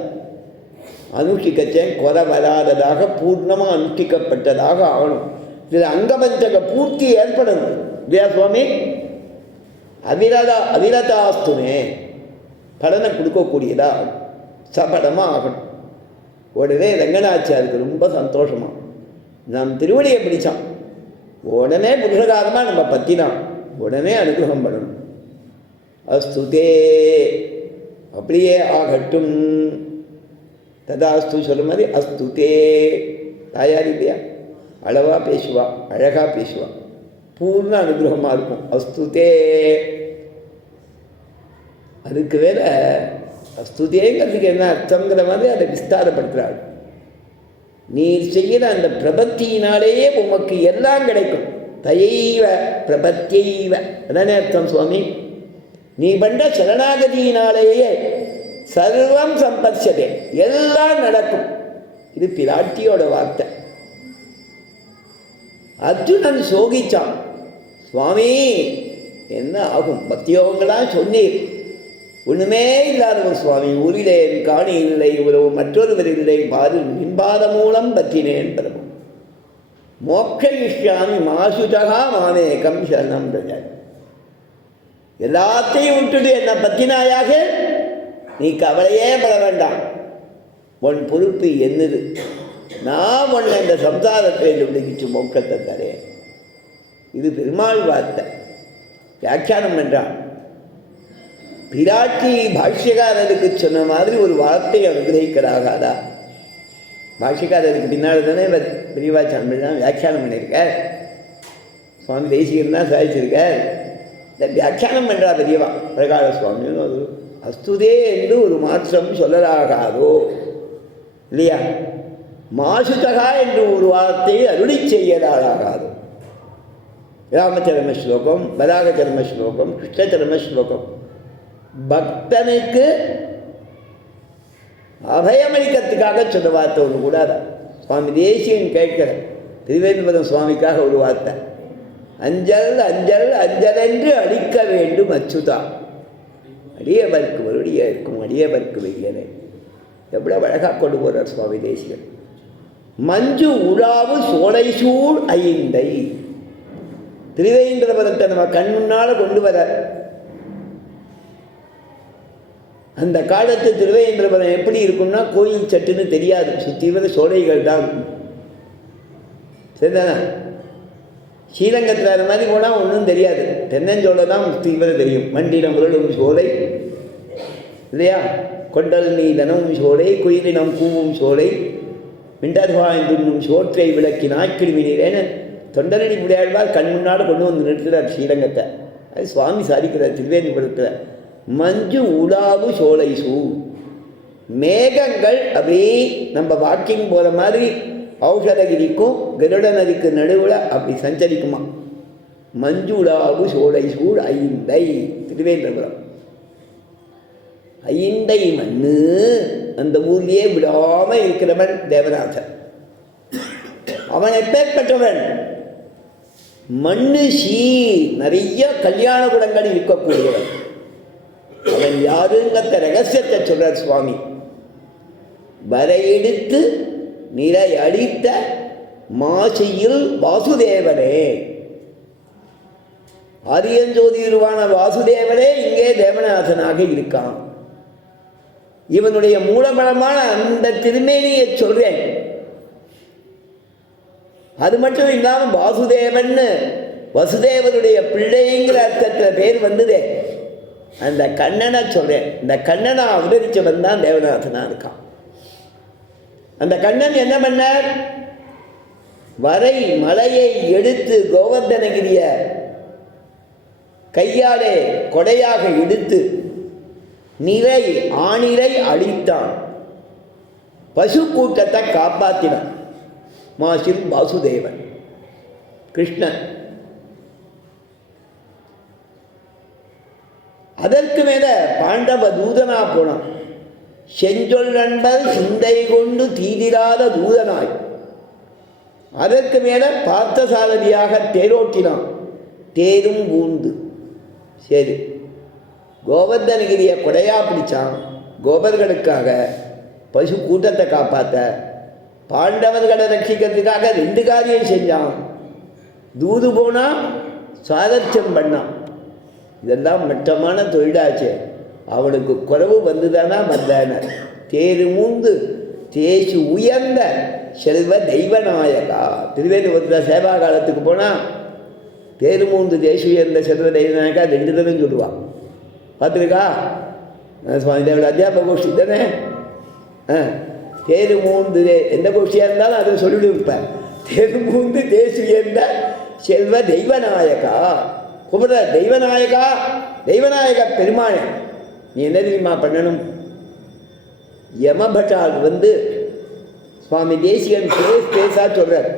அனுஷ்டிக்கச்சேன் குறை வராததாக பூர்ணமாக அனுஷ்டிக்கப்பட்டதாக ஆகணும். இதில் அங்கபஞ்சக பூர்த்தி ஏற்படணும் இல்லையா சுவாமி? அவிரதாஸ்துமே பலனை கொடுக்கக்கூடியதா சபடமாக ஆகணும். உடனே ரங்கநாச்சியாருக்கு ரொம்ப சந்தோஷமாக நம் திருவடியை பிடிச்சான். உடனே புருஷகாரமாக நம்ம பற்றினான். உடனே அனுகிரகம் பண்ணணும். அஸ்துதே அப்படியே ஆகட்டும். ததாஸ்து சொல்ல மாதிரி அஸ்துதே. தாயார் இல்லையா, அளவாக பேசுவா, அழகாக பேசுவா, பூர்ண அனுகிரகமாக இருக்கும். அஸ்துதே. அதுக்கு வேற அஸ்துதேங்கிறதுக்கு என்ன அர்த்தங்கிற மாதிரி அதை விஸ்தாரப்படுத்துகிறாள். நீர் செய்கிற அந்த பிரபத்தியினாலேயே உமக்கு எல்லாம் கிடைக்கும். தயைவ பிரபத்தியைவ அதானே அர்த்தம் சுவாமி. நீ பண்ற சரணாகதியினாலேயே சர்வம் சம்பத்சதே, எல்லாம் நடக்கும். இது பிராட்டியோட வார்த்தை. அர்ஜுனன் சோகிச்சான், சுவாமி என்ன ஆகும்? பக்தியோகங்களாம் சொன்னீர், ஒன்றுமே இல்லாதவர் சுவாமி, ஊரிலே காணி இல்லை, உறவு மற்றொருவர் இல்லை, பாரு மின்பாத மூலம் பற்றினேன் பிரபு. மோக்ஷயிஷ்யாமி மாசுதகா மாமேகம் சரணம் பிரஜ. எல்லாத்தையும் விட்டுட்டு என்னை பற்றினாயாக, நீ கவலையே பட வேண்டாம், உன் பொறுப்பு என்னது, நான் உன்னை இந்த சம்சாரத்தை விடுவிச்சு மோட்சத்தை தரேன். இது பெருமாள் வார்த்தை. வியாக்கியானம் என்றான் பிராட்டி பாஷ்யக்காரருக்கு சொன்ன மாதிரி ஒரு வார்த்தையை அனுகிரகிக்கிறாகாதா? பாஷ்யக்காரருக்கு பின்னாடி தானே பெரியவாச்சான் தான் வியாக்கியானம் பண்ணியிருக்கார். சுவாமி தேசிகன் தான் சாதிச்சிருக்கார். இந்த வியாக்கியானம் பண்ணுறா பெரியவா பிரகார சுவாமின்னு ஒரு அஸ்துதே என்று ஒரு மாற்றம் சொல்லலாகாதோ இல்லையா? மாசுதகா என்று ஒரு வார்த்தையை அருளி செய்யலாகாதோ. ராமச்சரம ஸ்லோகம், வராகச்சரம ஸ்லோகம், கிருஷ்ணச்சரம ஸ்லோகம் பக்தனுக்கு அபயமளிக்கிறதுக்காக சொன்ன வார்த்தை ஒன்று கூடாதா? சுவாமி தேசியன் கேட்கிற திருவேந்திரபுரம் சுவாமிக்காக ஒரு வார்த்தை, அஞ்சல் அஞ்சல் அஞ்சலென்று அடிக்க வேண்டும் அச்சுதா, அடியவர்க்கு மறுபடியே இருக்கும் அடியவர்க்கு வெய்யனே. எவ்வளோ அழகாக கொண்டு போகிறார் சுவாமி தேசியன். மஞ்சு உலாவு சோலைசூழ் ஐந்தை, திருவேந்திரபுரத்தை நம்ம கண் முன்னால் கொண்டு வர. அந்த காலத்து திருவேந்திரபுரம் எப்படி இருக்கும்னா கோயில் சட்டுன்னு தெரியாது, சுற்றி வர சோலைகள் தான். சரிதானா? ஸ்ரீரங்கத்தில் அது மாதிரி போனால் ஒன்றும் தெரியாது, தென்னஞ்சோலை தான் சுற்றி வர தெரியும். மண்டினம் உருளும் சோலை இல்லையா, கொண்டல் நீதனும் சோலை, குயிலினம் கூவும் சோலை, மிண்டர்வாய்ந்துண்ணும் சோற்றை விளக்கி நாய்க்கிழமி நீரேன்னு தொண்டரணி முடியாழ்வார் கண் முன்னாடி கொண்டு வந்து நிறுத்துகிறார் ஸ்ரீரங்கத்தை. அது சுவாமி சாதிக்கிறார் திருவேந்திரபுரத்தில். மஞ்சு உலாவு சோலைசூ, மேகங்கள் அப்படியே நம்ம வாக்கிங் போகிற மாதிரி ஔஷதகிரிக்கும் கருட நதிக்கு நடுவில் அப்படி சஞ்சரிக்குமா. மஞ்சு உலாவு சோலைசூழ் ஐந்தை, திருவேந்திரபுரம் ஐந்தை மண்ணு. அந்த ஊர்லேயே விடாமல் இருக்கிறவன் தேவநாதன். அவன் எப்பேற்பட்டவன்? மண்ணு நிறைய கல்யாண குணங்கள் இருக்கக்கூடியவன். அவன் யாருங்கிற ரகசியத்தை சொல்றார் சுவாமி. வரையெடுத்து நிறை அடித்த மாசியில் வாசுதேவனே, ஆரியஞ்சோதியுருவான வாசுதேவனே இங்கே தேவநாதனாக இருக்கான். இவனுடைய மூலபலமான அந்த திருமேனியை சொல்றேன். அது மட்டும் இல்லாமல் வாசுதேவன் வசுதேவனுடைய பிள்ளைங்கிற அர்த்தத்தில் பேர் வந்ததே, அந்த கண்ணனை சொல்றேன். இந்த கண்ணனை அவதரிச்சவன் தான் தேவநாதனா இருக்கான். அந்த கண்ணன் என்ன பண்ணார்? வரை மலையை எடுத்து கோவர்தனகிரிய கையாலே கொடையாக எடுத்து நிறை ஆணிரை அழித்தான். பசு கூட்டத்தை காப்பாற்றினான். மாசில் வாசுதேவன் கிருஷ்ணன். அதற்கு மேல பாண்டவ தூதனா போனான். செஞ்சொல் நண்பர் சிந்தை கொண்டு தீதிராத தூதனாய் அதற்கு மேலே பார்த்த சாரதியாக தேரோட்டினான். தேரும் ஊந்து. சரி, கோவர்தனகிரியை கொடையா பிடிச்சான். கோபர்களுக்காக, பசு கூட்டத்தை காப்பாற்ற, பாண்டவர்களை ரட்சிக்கிறதுக்காக 2 காரியம் செஞ்சான். தூது போனால் சாதத்தியம் பண்ணான். இதெல்லாம் மட்டமான தொழிலாச்சு. அவனுக்கு குறைவு வந்துதானா வந்தான. தேரு மூந்து தேசு உயர்ந்த செல்வ தெய்வநாயகா. திருவேதுபுரத்தில் சேவா காலத்துக்கு போனால் தேரு மூந்து தேசு உயர்ந்த செல்வ தெய்வநாயகா 2 தரம் சொல்லுவான். பார்த்துருக்கா? சுவாமி தேவட அத்தியாபக கோஷ்டி தானே. தேரு மூந்து எந்த கோஷ்டியாக இருந்தாலும் அதை சொல்லிவிடு இருப்பேன். தேரு மூந்து தேசு உயர்ந்த செல்வ தெய்வநாயகா. குமர தெய்வநாயகா, தெய்வநாயக பெருமானே, நீ என்ன தெரியுமா பண்ணணும்? யமபட்டால் சுவாமி தேசிகன் பேஸாக சொல்கிறார்.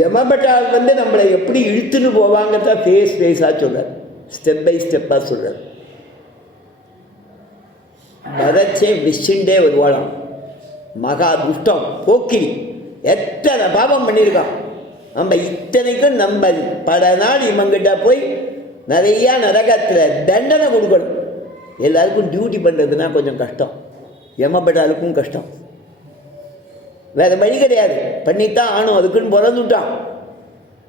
யமபட்டால் நம்மளை எப்படி இழுத்துன்னு போவாங்கத்தான் பேஸாக சொல்கிறார். ஸ்டெப் பை ஸ்டெப்பாக சொல்கிறார். பதச்சே விசிண்டே வருவாளாம். மகா துஷ்டம், போக்கிரி, எத்தனை பாவம் பண்ணியிருக்கான். நம்ம இத்தனைக்கும் நம்ம பல நாள் இவங்கிட்ட போய் நிறையா நரகத்தில் தண்டனை கொடுக்கணும். எல்லாருக்கும் டியூட்டி பண்ணுறதுனா கொஞ்சம் கஷ்டம். யமபட்டாலுக்கும் கஷ்டம். வேறு வழி கிடையாது, பண்ணித்தான் ஆனும். அதுக்குன்னு பிறந்துட்டான்.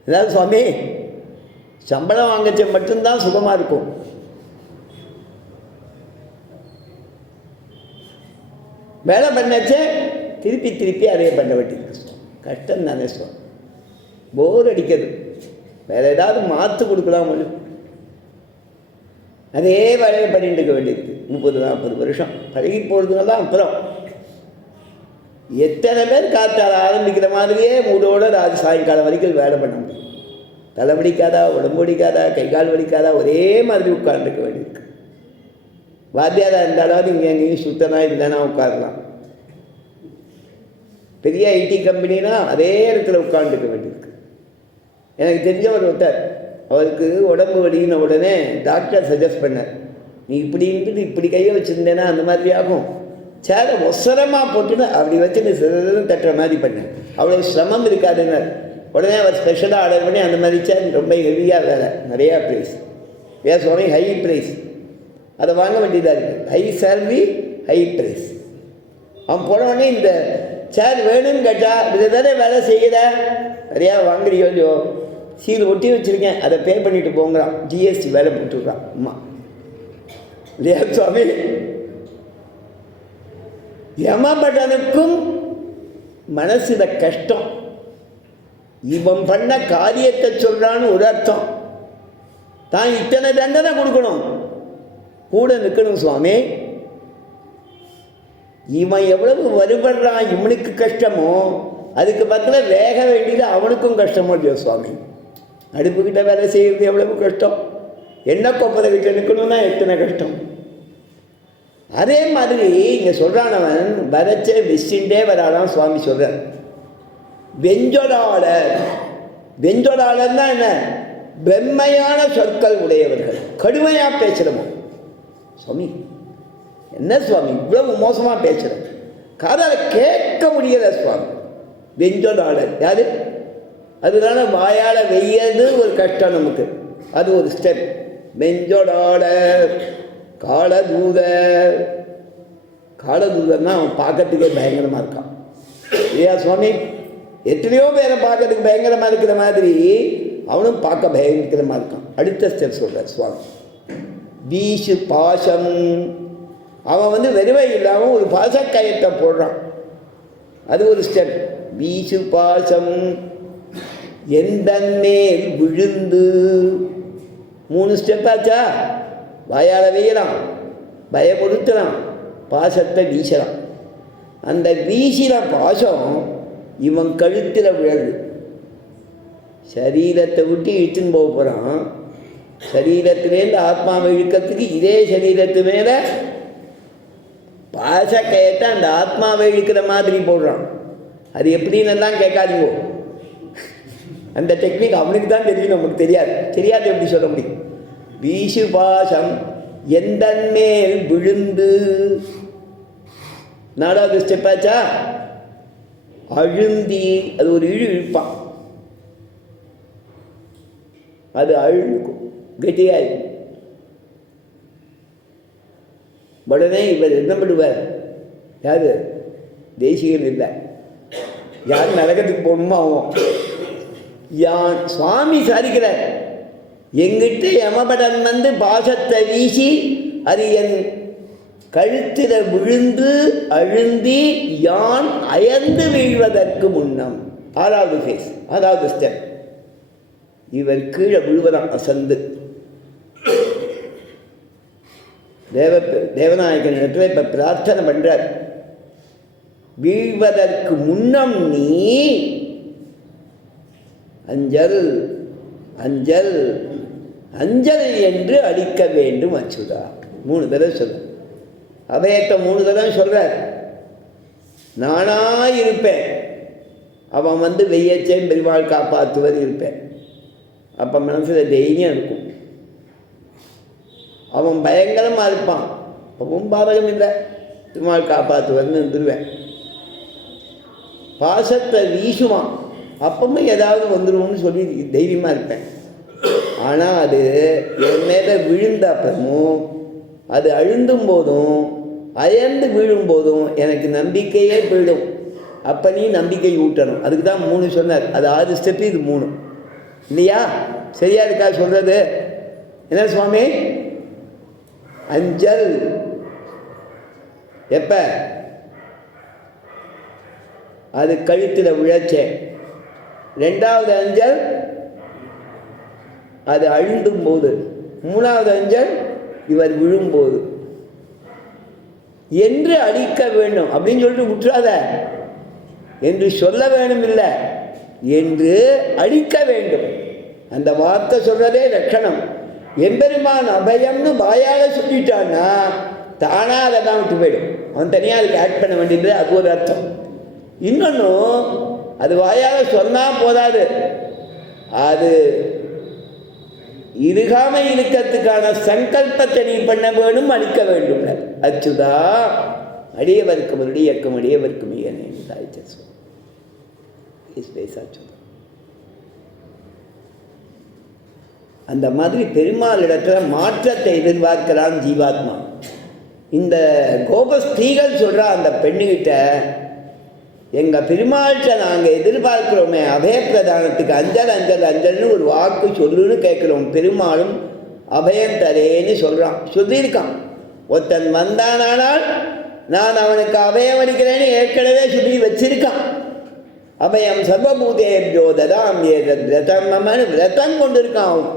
ஏதாவது சுவாமி சம்பளம் வாங்கச்ச மட்டும்தான் சுகமாக இருக்கும். வேலை பண்ணச்சே திருப்பி அதே பண்ண வேண்டியது கஷ்டம் தானே சுவாமி. போர் அடிக்கிறது. வேறு ஏதாவது மாற்று கொடுக்கலாம். அதே வேலையை பண்ணிட்டு இருக்க வேண்டியது 30-40 வருஷம் பழகி போகிறதுனால தான். அப்புறம் எத்தனை பேர் காத்தால ஆரம்பிக்கிற மாதிரியே மூடோட அது சாயங்காலம் வரைக்கும் வேலை பண்ண முடியும். தலை வலிக்காதா, உடம்பு வலிக்காதா, கை கால் வலிக்காதா, ஒரே மாதிரி உட்கார்ந்துருக்க வேண்டியிருக்கு. வாத்தியாராக இருந்தாலும் இங்கே எங்கேயும் சுத்தமாக இல்லைன்னா உட்காரலாம். பெரிய ஐடி கம்பெனினா அதே இடத்துல உட்காந்துருக்க வேண்டியிருக்கு. எனக்கு தெரிஞ்சவர் ஒருத்தர், அவருக்கு உடம்பு வலின்னு உடனே டாக்டர் சஜஸ்ட் பண்ணார், நீ இப்படி இருந்துட்டு இப்படி கையை வச்சுருந்தேன்னா அந்த மாதிரி ஆகும், சேரை ஒசரமாக போட்டுன்னு அப்படி வச்சுன்னு சிறந்து தட்டுற மாதிரி பண்ணேன், அவ்வளோ சிரமம் இருக்காதுன்னு. உடனே அவர் ஸ்பெஷலாக ஆர்டர் பண்ணி அந்த மாதிரி சேர் ரொம்ப ஹெவியாக வேலை, நிறையா ப்ரைஸ், வேறு சுவாமி ஹை ப்ரைஸ், அதை வாங்க வேண்டியதாக இருக்குது. High salary high price. அவன் போனவொடனே இந்த சேர் வேணும்னு கேட்டால் இதை தானே வேலை செய்கிற, நிறையா வாங்குறியோ இல்லையோ, சீல் ஒட்டி வச்சுருக்கேன், அதை பே பண்ணிட்டு போங்கிறான். ஜிஎஸ்டி வேலை போட்டுருக்கான். அம்மா இல்லையா சுவாமி? யமபட்டனுக்கும் மனசுல கஷ்டம். இவன் பண்ண காரியத்தை சொல்கிறான்னு ஒரு அர்த்தம், தான் இத்தனை தண்டனை கொடுக்கணும், கூட நிற்கணும் சுவாமி. இவன் எவ்வளவு வருபடுறான், இவனுக்கு கஷ்டமோ அதுக்கு பக்கத்தில் வேக வேண்டியது அவனுக்கும் கஷ்டமோ இல்லையோ சுவாமி. அடுப்புக்கிட்ட வேலை செய்கிறது எவ்வளவு கஷ்டம், எண்ணெய் கொப்பரை கிட்ட நிற்கணும்னா எத்தனை கஷ்டம். அதே மாதிரி இங்கே சொல்கிறானவன் வரச்ச விசிண்டே வராதான் சுவாமி சொல்கிறார். வெஞ்சொடாளர், வெஞ்சொடாளர் தான் என்ன, வெம்மையான சொற்கள் உடையவர்கள், கடுமையாக பேசுகிறோமோ சுவாமி. என்ன சுவாமி இவ்வளவு மோசமாக பேசுகிறேன், காதால் கேட்க முடியல சுவாமி. வெஞ்சொடாளர் யாரு? அதுதானே வாயால் வெய்யது ஒரு கஷ்டம் நமக்கு, அது ஒரு ஸ்டெப். வெஞ்சொடாளர் காலதூதர், காலதூதர்னா அவன் பார்க்கறதுக்கே பயங்கரமாக இருக்கான் இல்லையா சுவாமி? எத்தனையோ பேரை பார்க்கறதுக்கு பயங்கரமாக இருக்கிற மாதிரி அவனும் பார்க்க பயங்கரமாக இருக்கான். அடுத்த ஸ்டெப் சொல்கிறார் சுவாமி. வீசு பாசம், அவன் வெறுவை இல்லாமல் ஒரு பாசக்கயத்தை போடுறான், அது ஒரு ஸ்டெப். வீசு பாசம் எந்த மேல் விழுந்து, 3 ஸ்டெப் ஆச்சா. வாயால் வெய்யலாம், பயமுறுத்தலாம், பாசத்தை வீசலாம். அந்த வீசின பாசம் இவன் கழுத்தில் விழுது, சரீரத்தை விட்டு இழுத்துன்னு போக போகிறான். சரீரத்திலேருந்து ஆத்மாவை இழுக்கிறதுக்கு இதே சரீரத்து மேலே பாசக்கயத்தை அந்த ஆத்மாவை இழுக்கிற மாதிரி போடுறான். அது எப்படின்னு தான் கேட்காதீங்கோ, அந்த டெக்னிக் அவனுக்கு தான் தெரியும், நமக்கு தெரியாது. தெரியாது எப்படி சொல்ல முடியும்? வீசு பாசம் எந்த மேல் விழுந்து, 4வது ஸ்டெப்பாச்சா? அழுந்தி, அது ஒரு இழுப்பான், அது அழுக்கும், கெட்டியாயிருக்கும். உடனே இவர் என்ன பண்ணுவார்? யாரு? தேசிகன் இல்லை, யார் நரகத்துக்கு போகணுமோ அவன். யான் சுவாமி சாதிக்கிறார், எங்கிட்ட யமபடன் வந்து பாசத்தை வீசி அது என் கழுத்தில விழுந்து அழுந்தி யான் அயர்ந்து வீழ்வதற்கு முன்னம். 6வது ஃபேஸ், 6வது ஸ்டெப். இவர் கீழே விழுவதான் அசந்து. தேவநாயகன் இடத்துல இப்ப பிரார்த்தனை பண்றார், வீழ்வதற்கு முன்னம் நீ அஞ்சல் அஞ்சல் அஞ்சல் என்று அளிக்க வேண்டும் அச்சுதா. 3 தடவை சொல்ற, அபயத்தை 3 தடவை சொல்றார். நானா இருப்பேன், அவன் வந்து வெய்யச்சேன் பெருமாள் காப்பாற்றுவது இருப்பேன். அப்போ மனசில் தைரியம் இருக்கும். அவன் பயங்கரமாக இருப்பான், அப்பவும் பாதகம் இல்லை, பெருமாள் காப்பாற்றுவதுன்னு இருந்துருவேன். பாசத்தை வீசுவான், அப்பவும் ஏதாவது வந்துடும்னு சொல்லி தைரியமாக இருப்பேன். ஆனால் அது என் மேலே விழுந்த அப்புறமும், அது அழுந்தும் போதும் அயர்ந்து விழும் போதும் எனக்கு நம்பிக்கையே போயிடும். அப்போ நீ நம்பிக்கை ஊட்டணும். அதுக்கு தான் 3 சொன்னார். அது 6 ஸ்டெப்பு, இது 3 இல்லையா? சரியா இருக்கா சொல்கிறது? என்ன சுவாமி? அஞ்சல் எப்ப? அது கழுத்தில் விழச்சேன். 2வது அஞ்சல் அது அழுந்தும் போது. 3வது அஞ்சல் இவர் விழும்போது என்று அழிக்க வேண்டும் அப்படின்னு சொல்லிட்டு விட்டுறாத, என்று சொல்ல வேணும், இல்லை என்று அழிக்க வேண்டும். அந்த வார்த்தை சொல்றதே லட்சணம். எம்பெருமான் அபயம்னு வாயால சொல்லிட்டான்னா தானா அதை தான் விட்டு போயிடும். அவன் தனியாக அதுக்கு ஆக்ட் பண்ண வேண்டியது, அது ஒரு அர்த்தம். இன்னொன்னும் அது வாயால சொன்னா போதாது, அது இருகாம இருக்கிறதுக்கான சங்கல்பத்தை நீ பண்ண வேணும், அளிக்க வேண்டும். அச்சுதா அடியவர்க்கும் அடியக்கும் அடியவர்க்கும் அந்த மாதிரி பெருமாளிடத்துல மாற்றத்தை எதிர்பார்க்கிறான் ஜீவாத்மா. இந்த கோபஸ்திரீகள் சொல்றா அந்த பெண்ணுகிட்ட, எங்க பெருமாள்கிட்ட நாங்கள் எதிர்பார்க்கிறோமே அபயப்பிரதானத்துக்கு அஞ்சல் அஞ்சல் அஞ்சல்னு ஒரு வாக்கு சொல்லுன்னு கேட்குறோம். பெருமாளும் அபயம் தரேன்னு சொல்கிறான், சொல்லியிருக்கான். ஒருத்தன் வந்தானால் நான் அவனுக்கு அபயம் அளிக்கிறேன்னு ஏற்கனவே சொல்லி வச்சிருக்கான். அபயம் சர்வபூதேபியோ ததாம் ரதம் மமனு விரதம் கொண்டிருக்கான். அவன்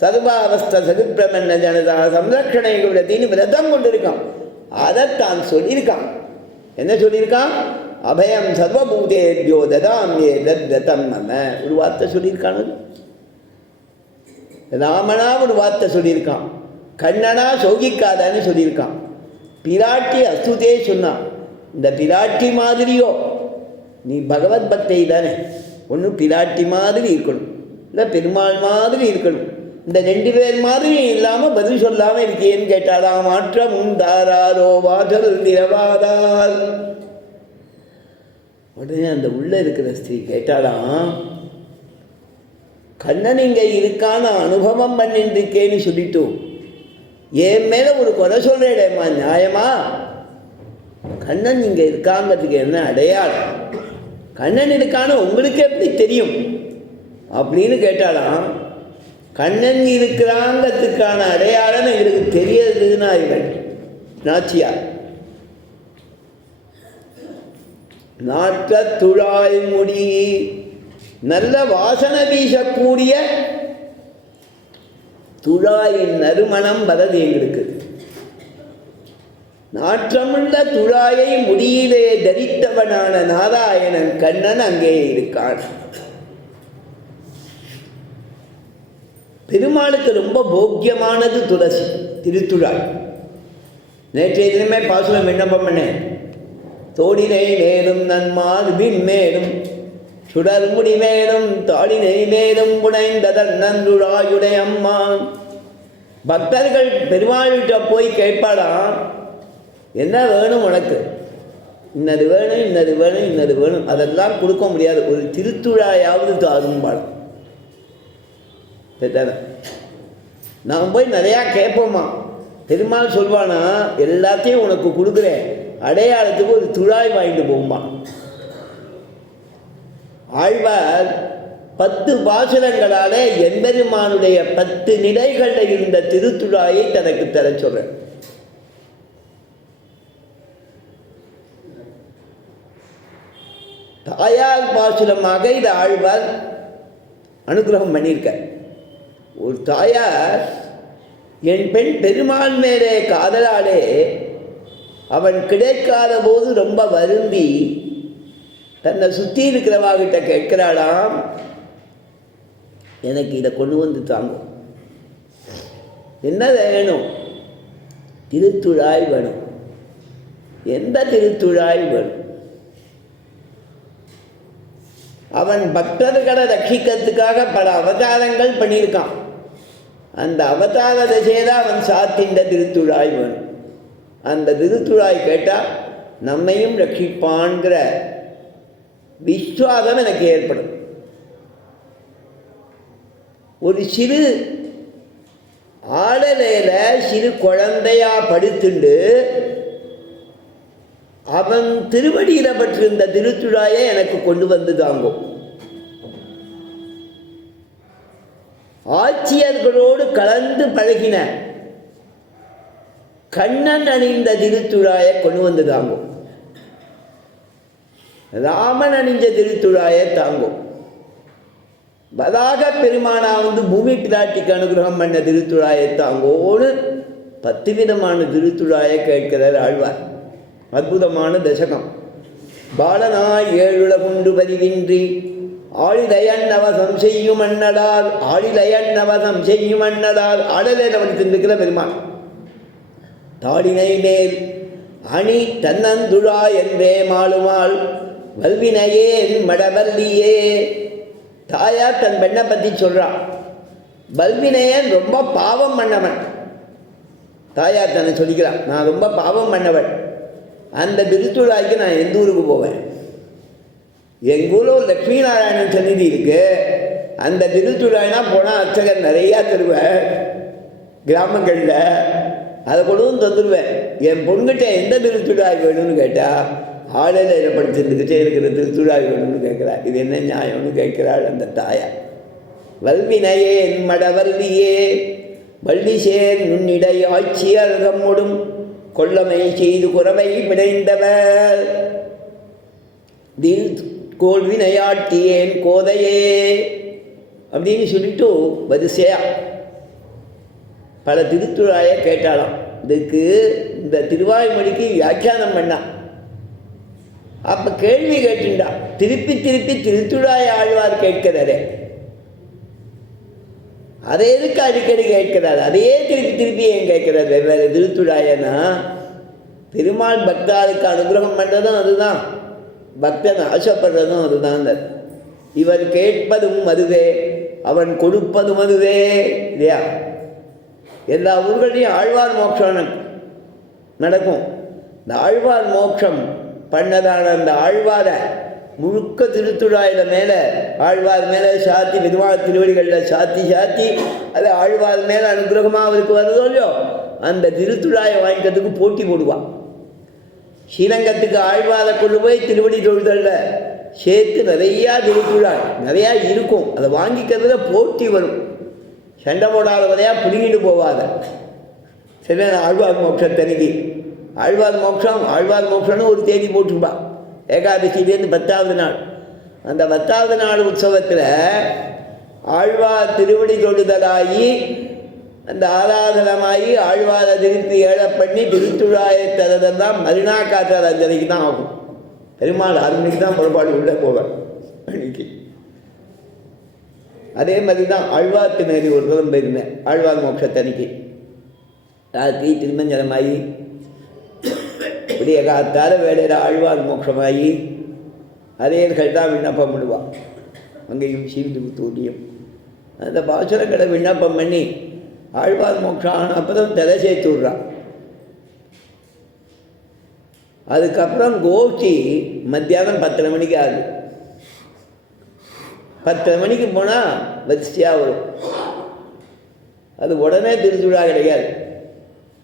சர்வாவஸ்த சதுப்பிரமண ஜனதா சம்ரக்ஷணை விரத்தின்னு விரதம் கொண்டிருக்கான். அதைத்தான் சொல்லியிருக்கான். என்ன சொல்லியிருக்கான்? அபயம் சர்வபூதேபியோ ததாம் ரதம் மம ஒரு வார்த்தை சொல்லியிருக்கான். ராமனா ஒரு வார்த்தை சொல்லியிருக்கான். கண்ணனா சோகிக்காதான்னு சொல்லியிருக்கான். பிராட்டி அஸ்துதே சொன்னான். இந்த பிராட்டி மாதிரியோ நீ பகவத் பக்தை தானே, ஒன்று பிராட்டி மாதிரி இருக்கணும், இல்லை பெருமாள் மாதிரி இருக்கணும். இந்த 2 பேர் மாதிரி இல்லாமல் பதில் சொல்லாமல் இருக்கேன்னு கேட்டாலாம். மாற்றம் தாராரோ வாதல் திரவாதார். உடனே அந்த உள்ள இருக்கிற ஸ்திரீ கேட்டாலாம், கண்ணன் இங்கே இருக்கான அனுபவம் பண்ணிட்டு இருக்கேன்னு சொல்லிட்டு என் மேலே ஒரு குறை சொல்கிறேடேம்மா, நியாயமா? கண்ணன் இங்கே இருக்காங்கிறதுக்கு என்ன அடையாளம்? கண்ணன் இருக்கான உங்களுக்கு எப்படி தெரியும் அப்படின்னு கேட்டாலாம். கண்ணன் இருக்கிறாங்கிறதுக்கான அடையாளம் எங்களுக்கு தெரியறதுன்னா இவள் நாச்சியார். நாற்ற துழாய் முடி, நல்ல வாசனை வீசக்கூடிய துழாயின் நறுமணம் வரது எங்களுக்கு. நாற்றமுள்ள துழாயை முடியிலே தரித்தவனான நாராயணன் கண்ணன் அங்கே இருக்கான். பெருமாளுக்கு ரொம்ப போக்கியமானது துளசி, திருத்துழாய். நேற்றைய தினமே பாசுரம் விண்ணப்பம் பண்ணேன். தோடினை மேலும் நன்மார் விண்மேலும் சுடர்முடி மேலும் தாடினை மேலும் புனைந்ததன் நன்றுழாயுடைய அம்மா. பக்தர்கள் பெருமாள்கிட்ட போய் கேட்பாடாம், என்ன வேணும் உனக்கு? இன்னது வேணும், இன்னது வேணும், இன்னது வேணும், அதெல்லாம் கொடுக்க முடியாது. ஒரு திருத்துழாயாவது தாரும்பாடம் சரிதானே? நாம் போய் நிறையா கேட்போமா, பெருமாள் சொல்வானா எல்லாத்தையும் உனக்கு கொடுக்குறேன், அடையாளத்துக்கு ஒரு துழாய் வாங்கிட்டு போகுமா. ஆழ்வார் 10 பாசுரங்களாலே எம்பெருமானுடைய 10 நிலைகளில் இருந்த திருத்துழாயை தனக்கு தர சொல்றேன். தாயார் பாசுரமாக இது ஆழ்வார் அனுகிரகம் பண்ணியிருக்க. ஒரு தாயார் என் பெண் பெருமான் மேலே காதலாலே அவன் கிடைக்காத போது ரொம்ப வருந்தி தன்னை சுற்றி இருக்கிறவாகிட்ட கேட்கிறாளாம், எனக்கு இதை கொண்டு வந்து தாங்கும். என்ன வேணும்? திருத்துழாய் வேணும். எந்த திருத்துழாய் வேணும்? அவன் பக்தர்களை ரட்சிக்கிறதுக்காக பல அவதாரங்கள் பண்ணியிருக்கான். அந்த அவதார திசைதான் அவன் சாத்தின்ற திருத்துழாய் வேணும். அந்த திருத்துழாய் கேட்டால் நம்மையும் ரட்சிப்பான்கிற விஸ்வாசம் எனக்கு ஏற்படும். ஒரு சிறு ஆடலையில சிறு குழந்தையா படுத்துண்டு அவன் திருவடியில் பற்றிருந்த திருத்துழாயை எனக்கு கொண்டு வந்து தாங்கும். ஆட்சியர்களோடு கலந்து பழகின கண்ணன் அணிந்த திருத்துழாயை கொண்டு வந்து தாங்கும். ராமன் அணிஞ்ச திருத்துழாயை தாங்கும். வதாக பெருமானா வந்து பூமி பிராட்டிக்கு அனுகிரகம் பண்ண திருத்துழாயை தாங்கோடு 10 விதமான திருத்துழாயை கேட்கிறார் ஆழ்வார். அற்புதமான தசகம். பாலனாய் 7 உலகுண்டு பதிவின்றி ஆளிலையன் நவசம் செய்யும் அண்ணலார், ஆளிலையன் நவசம் செய்யும் அண்ணலார், ஆடலே அவனுக்கு பெருமான் தாடினை மேல் அணி தன்னந்துழா என்றே மாளுமாள் வல்வினையே மடவல்லியே. தாயார் தன் பெண்ணை பற்றி சொல்கிறான். வல்வினையன் ரொம்ப பாவம் பண்ணவன். தாயார் தன்னை சொல்லிக்கிறான், நான் ரொம்ப பாவம் பண்ணவன். அந்த திருத்துழாய்க்கு நான் எந்த ஊருக்கு போவேன்? எங்கள் ஊரில் லக்ஷ்மி நாராயணன் சந்நிதி இருக்கு. அந்த திருத்துழாய்னா போனால் அர்ச்சகர் நிறையா தருவேன் கிராமங்களில். அதை கொண்டு தந்துடுவேன். என் பொண்ணுகிட்ட எந்த திருத்துழாய் வேணும்னு கேட்டால் ஆடலையில் படிச்சிருந்துக்கிட்டே இருக்கிற திருத்துழாய் வேணும்னு கேட்குறா. இது என்ன நியாயம்னு கேட்கிறாள் அந்த தாயார். வல்வினையே என் மடவல்லியே வள்ளிசேர் நுண்ணிடை ஆட்சியர் தம்மொடும் கொல்லமை செய்து குறவை பிணைந்தவர் தில் கோல் வினையாட்டியேன் கோதையே அப்படின்னு சொல்லிட்டு வரிசையா பல திருத்துழாயை கேட்டாலாம். இதுக்கு இந்த திருவாய்மொழிக்கு வியாக்கியானம் பண்ணான். அப்போ கேள்வி கேட்டுண்டா. திருப்பி திருப்பி திருத்துழாய் ஆழ்வார் கேட்கிறாரே, அதை எதுக்கு அடிக்கடி கேட்கிறார்? அதையே திருப்பி திருப்பி ஏன் கேட்கிறார் வெவ்வேறு திருத்துழாயனா? பெருமாள் பக்தாளுக்கு அனுகிரகம் பண்ணுறதும் அதுதான், பக்தன் ஆசைப்படுறதும் அதுதான். இவர் கேட்பதும் அதுவே, அவன் கொடுப்பதும் அதுவே இல்லையா? எல்லா ஊர்களையும் ஆழ்வார் மோட்சம் நடக்கும். இந்த ஆழ்வார் மோட்சம் பண்ணதான அந்த ஆழ்வாரை முழுக்க திருத்துழாயில் மேலே ஆழ்வார் மேலே சாத்தி விதமான திருவடிகளில் சாத்தி சாத்தி அது ஆழ்வார் மேலே அனுகிரகமாக அவருக்கு வருதோ இல்லையோ, அந்த திருத்துழாயை வாங்கிக்கிறதுக்கு போட்டி போடுவான். ஸ்ரீரங்கத்துக்கு ஆழ்வாரை கொண்டு போய் திருவடி தொழுதலில் சேர்த்து நிறையா திருத்துழாய் நிறையா இருக்கும். அதை வாங்கிக்கிறதுல போட்டி வரும். சண்டை போடாத வரையாக பிடிங்கிட்டு போவாத. சரி, ஆழ்வார் மோட்சத்தன்னைக்கு ஆழ்வார் மோட்சம்னு ஒரு தேதி போட்டுருப்பா. ஏகாதசியிலேருந்து 10வது நாள். அந்த 10வது நாள் உற்சவத்தில் ஆழ்வார் திருவடி தொழுதலாகி அந்த ஆராதனமாகி ஆழ்வாரை திருப்பி ஏழை பண்ணி திருத்துழாயை தரதெல்லாம் மறுநா காற்றார் அஞ்சலிக்கு தான் ஆகும். பெருமாள் 6 மணிக்கு தான் புறப்பாடு உள்ளே போவார் அன்னைக்கு. அதே மாதிரி தான் ஆழ்வார் திணறி ஒரு தரம் போயிருந்தேன். ஆழ்வார் மோட்சத்தன்னைக்கு ராத்திரி திருமஞ்சனமாகி இப்படியே காத்தார வேலையில் ஆழ்வார் மோட்சமாகி அதேர்கள் தான் விண்ணப்பம் பண்ணுவாள். அங்கேயும் சீர்து தூண்டியும் அந்த பாசுரங்களை விண்ணப்பம் பண்ணி ஆழ்வார் மோட்சம் ஆன அப்புறம் தலை சேர்த்து விட்றான். அதுக்கப்புறம் கோஷ்டி மத்தியானம் 10:30 மணிக்கு ஆகுது. 10:30 மணிக்கு போனால் வரிசையாக வரும். அது உடனே திருச்சுழா கிடையாது.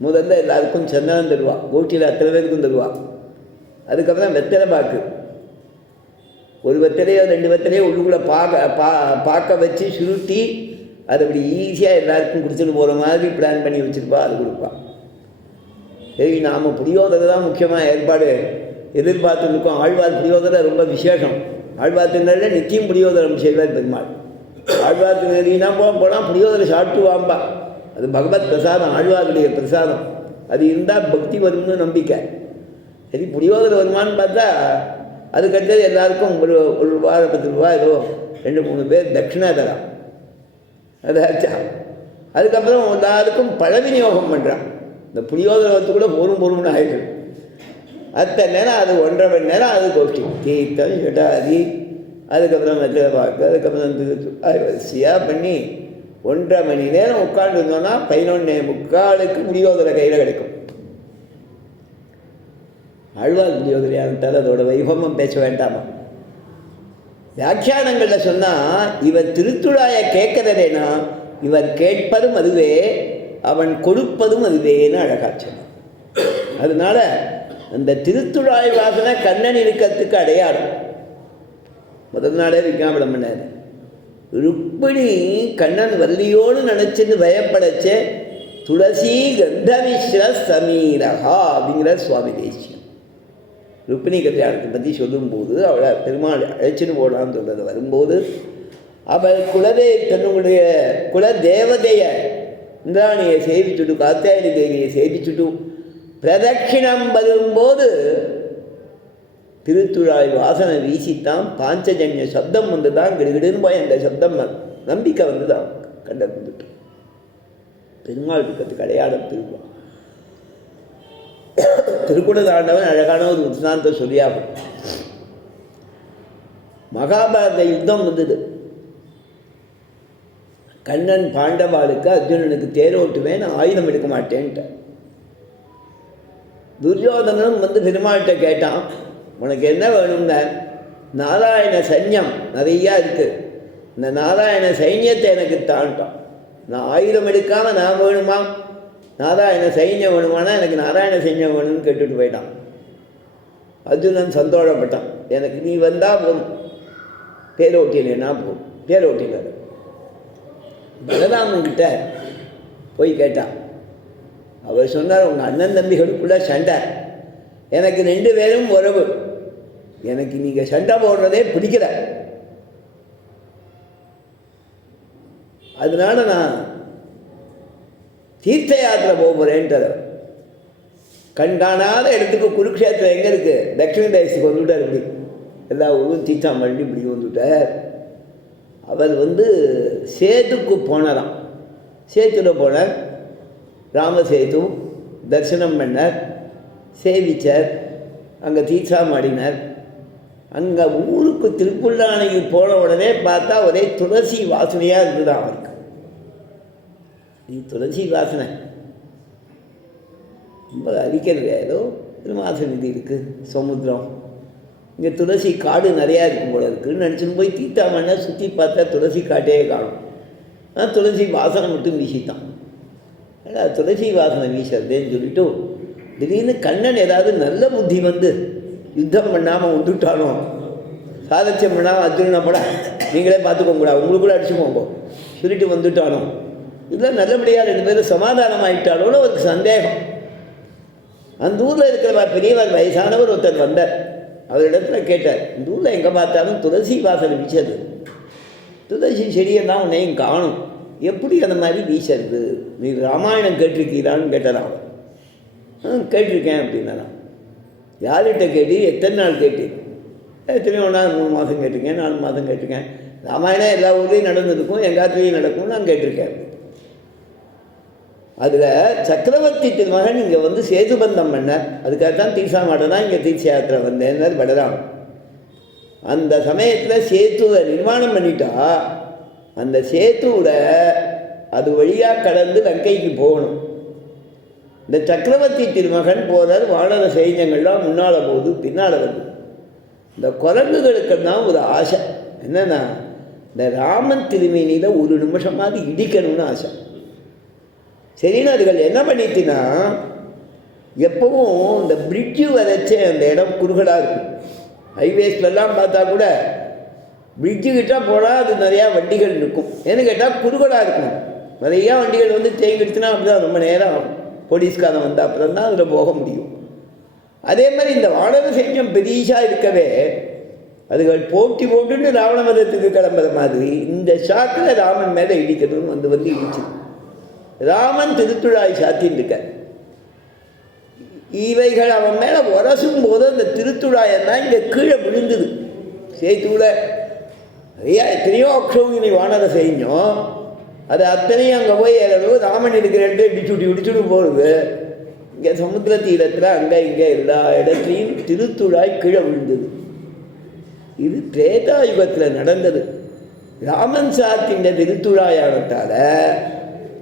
முதல்ல எல்லாருக்கும் சந்தனம் தருவா, கோஷ்டியில் அத்தனை பேருக்கும் தருவா. அதுக்கப்புறம் வெத்தலை பாக்கு, ஒரு வெத்தலையோ 2 வெத்தலையோ உள்ளுக்குள்ளே பார்க்க வச்சு சுருட்டி அது அப்படி ஈஸியாக எல்லாருக்கும் கொடுத்துட்டு போகிற மாதிரி பிளான் பண்ணி வச்சுருப்பா. அது கொடுப்பா. சரி, நாம் புளியோதரை தான் முக்கியமாக ஏற்பாடு எதிர்பார்த்துருக்கோம். ஆழ்வார் புளியோதரை ரொம்ப விசேஷம். ஆழ்வார் திருநெல்ல நித்தியம் புளியோதரம் செய்வார் பெருமாள். ஆழ்வார் திருநெல்லினா போனால் புளியோதரை சாப்பிட்டு வாம்பா. அது பகவத் பிரசாதம், ஆழ்வாருடைய பிரசாதம். அது இருந்தால் பக்தி வரும்னு நம்பிக்கை. சரி, புளியோதரை வருமானு பார்த்தா அதுக்கடுத்தது எல்லாருக்கும் ஒரு ரூபா 10 ரூபா ஏதோ 2-3 பேர் தட்சிணா தரான். அதாச்சா. அதுக்கப்புறம் எல்லாருக்கும் பழ விநியோகம் பண்ணுறான். இந்த புளியோதரை கூட பொறும்னு ஆயிடுது. அத்தனை நேரம் அது 1.5 மணி நேரம் அது கோஷ்டி தீர்த்தம் ஜடாதி, அதுக்கப்புறம் வெத்தலை பாக்கு, அதுக்கப்புறம் வரிசையாக பண்ணி 1.5 மணி நேரம் உட்காந்துருந்தோன்னா 11:45 புளியோதரை கையில் கிடைக்கும். ஆழ்வார் புளியோதரையானதால் அதோட வைபவம் பேச வேண்டாமா? வியாக்கியானங்களில் சொன்னால் இவர் திருத்துழாயை கேட்கறதேனா இவர் கேட்பதும் அதுவே, அவன் கொடுப்பதும் அதுவேன்னு அழகாக சொன்னான். அதனால அந்த திருத்துழாய் வாசனை கண்ணன் இருக்கிறதுக்கு அடையாளம். முதல் நாளே விஞ்ஞாபனம் பண்ணாரு. ருக்மிணி கண்ணன் வள்ளியோடு நினச்சின்னு பயப்படச்ச துளசி கந்தமிஸ்ர சமீரகா அப்படிங்கிற சுவாமி தேசியம். ருக்மிணி கல்யாணத்தை பற்றி சொல்லும்போது அவளை பெருமாள் அழைச்சின்னு போடான்னு சொல்கிறது வரும்போது அவள் தன்னுடைய குல தேவதைய இந்திராணியை சேவிச்சுட்டு, காத்தாயனி தேவியை சேவிச்சுட்டு பிரதட்சிணம் வரும்போது திருத்துழாய் வாசனை வீசித்தான் பாஞ்சஜன்ய சப்தம் வந்து தான் கிடுகிடுன்னு போய் அந்த சப்தம் நம்பிக்கை வந்து தான் கண்டறிந்துட்டு பெருமாள் இருக்கிறதுக்கு அடையாளம் திருக்குறள். திருக்குறளாண்டவன் அழகான ஒரு உத்தாந்தம் சொல்லியாகும். மகாபாரத யுத்தம் வந்தது. கண்ணன் பாண்டவாளுக்கு அர்ஜுனனுக்கு தேரோட்டுவேன், ஆயுதம் எடுக்க மாட்டேன்ட்ட. துரியோதனன் வந்து பெருமாள்கிட்ட கேட்டான், உனக்கு என்ன வேணும்னா? நாராயண சைன்யம் நிறையா இருக்குது, இந்த நாராயண சைன்யத்தை எனக்கு தாண்டான். நான் ஆயுதம் எடுக்காமல் நான் வேணுமா? நாராயண சைன்யம் வேணுமானா எனக்கு நாராயண சைன்யம் வேணும்னு கேட்டுட்டு போயிட்டான். அர்ஜுனன் சந்தோஷப்பட்டான். எனக்கு நீ வந்தால் போதும், தேரோட்டினா போதும். தேரோட்டினார். பலராமன்கிட்ட போய் கேட்டான். அவர் சொன்னார், உங்கள் அண்ணன் தம்பிகளுக்குள்ள சண்டை, எனக்கு 2 பேரும் உறவு, எனக்கு நீங்கள் சண்டை போடுறதே பிடிக்கல, அதனால நான் தீர்த்த யாத்திரை போக போகிறேன்ட்டு. கண்காணாத இடத்துக்கு குருக்ஷேத்திரம் எங்கே இருக்குது? தட்சிண தேசத்துக்கு வந்துவிட்டார். இப்படி எல்லா ஊரும் தீர்த்தம் பண்ணி இப்படி வந்துவிட்டார். அவர் வந்து சேதுக்கு போனாராம். சேத்துல போனார், ராமசேது தரிசனம் பண்ணார், சேவிச்சார், அங்கே தீர்த்தம் ஆடினார். அங்கே ஊருக்கு திருப்புல்லானைக்கு போன உடனே பார்த்தா ஒரே துளசி வாசனையாக இருந்துதான் அவருக்கு. துளசி வாசனை ரொம்ப அரிக்கிறது. ஏதோ திருமாசநிதி இருக்குது, சமுத்திரம், இங்கே துளசி காடு நிறையா இருக்கும் போல இருக்குன்னு நினச்சின்னு போய் தீர்த்தாமன்னா சுற்றி பார்த்தா துளசி காட்டே காணும். ஆனால் துளசி வாசனை மட்டும் வீசித்தான். ஏன்னா துளசி வாசனை வீசுறதுன்னு சொல்லிட்டு திடீர்னு கண்ணன் ஏதாவது நல்ல புத்தி வந்து யுத்தம் பண்ணாமல் வந்துட்டானோ, சாதத்தியம் பண்ணாமல் அர்ஜுனனை பட நீங்களே பார்த்துக்கோங்கூடா, உங்களுக்குள்ள அடிச்சுக்கோங்க சொல்லிட்டு வந்துட்டானோ, இதெல்லாம் நல்லபடியாக 2 பேரும் சமாதானம் ஆகிட்டாலோன்னு அவருக்கு சந்தேகம். அந்த ஊரில் இருக்கிற பெரியவர் வயசானவர் ஒருத்தர் வந்தார். அவரிடத்துல கேட்டார், இந்த ஊரில் எங்கே பார்த்தாலும் துளசி வாசனை வீசது, துளசி செடியெல்லாம் உன்னையும் காணும், எப்படி அந்த மாதிரி வீசறது? நீ ராமாயணம் கேட்டிருக்கீரான்னு கேட்டார் அவர். கேட்டிருக்கேன் அப்படின்னா. யார்கிட்ட கேட்டி? எத்தனை நாள் கேட்டு? எத்தனையோ நாள், 3 மாதம் கேட்டிருக்கேன், 4 மாதம் கேட்டிருக்கேன். ராமாயணம் எல்லா ஊர்லேயும் நடந்திருக்கும், எங்காத்துலேயும் நடக்கும்னு நான் கேட்டிருக்கேன். அதில் சக்கரவர்த்தி திருமகன் இங்கே வந்து சேதுபந்தம் பண்ணார். அதுக்காகத்தான் தீர்த்தமாட தான் இங்கே தீர்த்த யாத்திரை வந்தேன்னார் பலராம். அந்த சமயத்தில் சேத்துவை நிர்மாணம் பண்ணிட்டா அந்த சேத்துவில் அது வழியாக கடந்து லங்கைக்கு போகணும். இந்த சக்கரவர்த்தி திருமகன் போதார் வானர சைன்யங்கள்லாம் முன்னால் போகுது, பின்னால் வருது. இந்த குரங்குகளுக்கெல்லாம் ஒரு ஆசை என்னென்னா, இந்த ராமன் திருமேனியில் ஒரு நிமிஷமாவது இடிக்கணும்னு ஆசை. சரின்னு அதுகள் என்ன பண்ணிட்டுன்னா, எப்பவும் இந்த பிரிட்ஜு வரைச்சே அந்த இடம் குறுகலாக இருக்கும். ஹைவேஸ்லாம் பார்த்தா கூட பிரிட்ஜு கிட்ட போனால் அது நிறையா வண்டிகள் இருக்கும். ஏன்னு கேட்டால் குறுகலாக இருக்கும். நிறையா வண்டிகள் வந்து தேங்கிடுச்சுன்னா அப்படி தான் ரொம்ப நேரம் ஆகும். போலீஸ்காரன் வந்தால் அப்புறம் தான் அதில் போக முடியும். அதே மாதிரி இந்த வானர சைன்யம் பெரிசாக இருக்கவே அதுகள் போட்டி போட்டுன்னு ராவண மதத்துக்கு கிளம்புற மாதிரி இந்த ஷாக்கில் ராமன் மேலே இடிக்கணும்னு வந்து இடிச்சு ராமன் திருத்துழாய் சாத்தின்னு இருக்க. இவைகள் அவன் மேலே உரசும் போது அந்த திருத்துழாயெல்லாம் இங்கே கீழே விழுந்துது. சேத்துல நிறையா எத்தனையோ அக்ஷௌகினி வானர சைன்யம், அது அத்தனையும் அங்கே போய் ஏறவு ராமன் இருக்கிற இடத்துல இடிச்சுட்டு போகிறது. இங்கே சமுத்திர தீரத்தில் அங்கே இங்கே எல்லா இடத்துலையும் திருத்துழாய் கீழே விழுந்தது. இது திரேதாயுகத்தில் நடந்தது. ராமன் சாத்தின் திருத்துழாயானத்தால்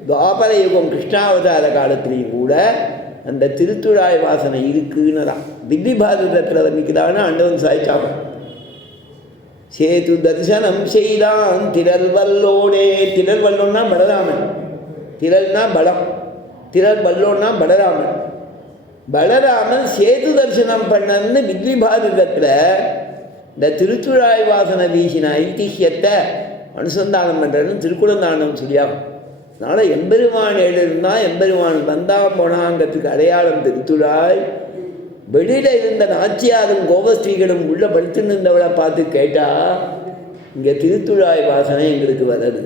துவாபர யுகம் கிருஷ்ணாவதார காலத்திலையும் கூட அந்த திருத்துழாய் வாசனை இருக்குன்னு தான் தில்லி பாரதத்தில் வர்ணிக்குதான்னு ஆண்டவன் சாய்ச்சாகும். சேது தரிசனம் செய்தான் திரள் வல்லோனே. திரள் வல்லோன்னா பலராமன், திரள்னா பலம், திரள் வல்லோன்னா பலராமன். பலராமன் சேது தரிசனம் பண்ணன்னு தில்லி பாரதத்தில் இந்த திருத்துழாய் வாசனை வீசின ஐதிஹியத்தை அனுசந்தானம் பண்ணுறன்னு திருக்குளந்தாண்டம் சொல்லியாகும். அதனால் எம்பெருமான் எழுந்தால் எம்பெருமான் வந்தா போனாங்கிறதுக்கு அடையாளம் திருத்துழாய். வெளியில் இருந்த நாச்சியாரும் கோபஸ்ரீகளும் உள்ள படுத்துன்னு இருந்தவளை பார்த்து கேட்டால் இங்கே திருத்துழாய் வாசனை எங்களுக்கு வருது.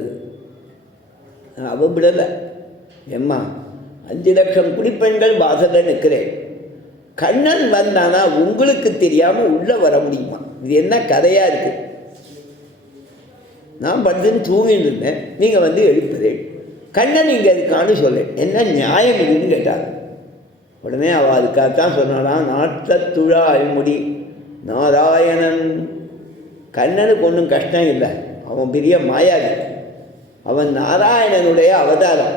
அவன் விடலை, எம்மா 5 லட்சம் குடிப்பெண்கள் வாசலில் நிற்கிறேன், கண்ணன் வந்தானா உங்களுக்கு தெரியாமல் உள்ளே வர முடியுமா? இது என்ன கதையாக இருக்குது? நான் படுத்துன்னு தூங்கிட்டு இருந்தேன், நீங்கள் வந்து எழுப்புறேன், கண்ணன் இங்கே இருக்கான்னு சொல்லேன், என்ன நியாயம் இதுன்னு கேட்டாங்க. உடனே அவள் அதுக்காகத்தான் சொன்னாலாம், நாட்டத்துழாய் முடி நாராயணன். கண்ணனுக்கு ஒன்றும் கஷ்டம் இல்லை, அவன் பெரிய மாயாவி, அவன் நாராயணனுடைய அவதாரம்.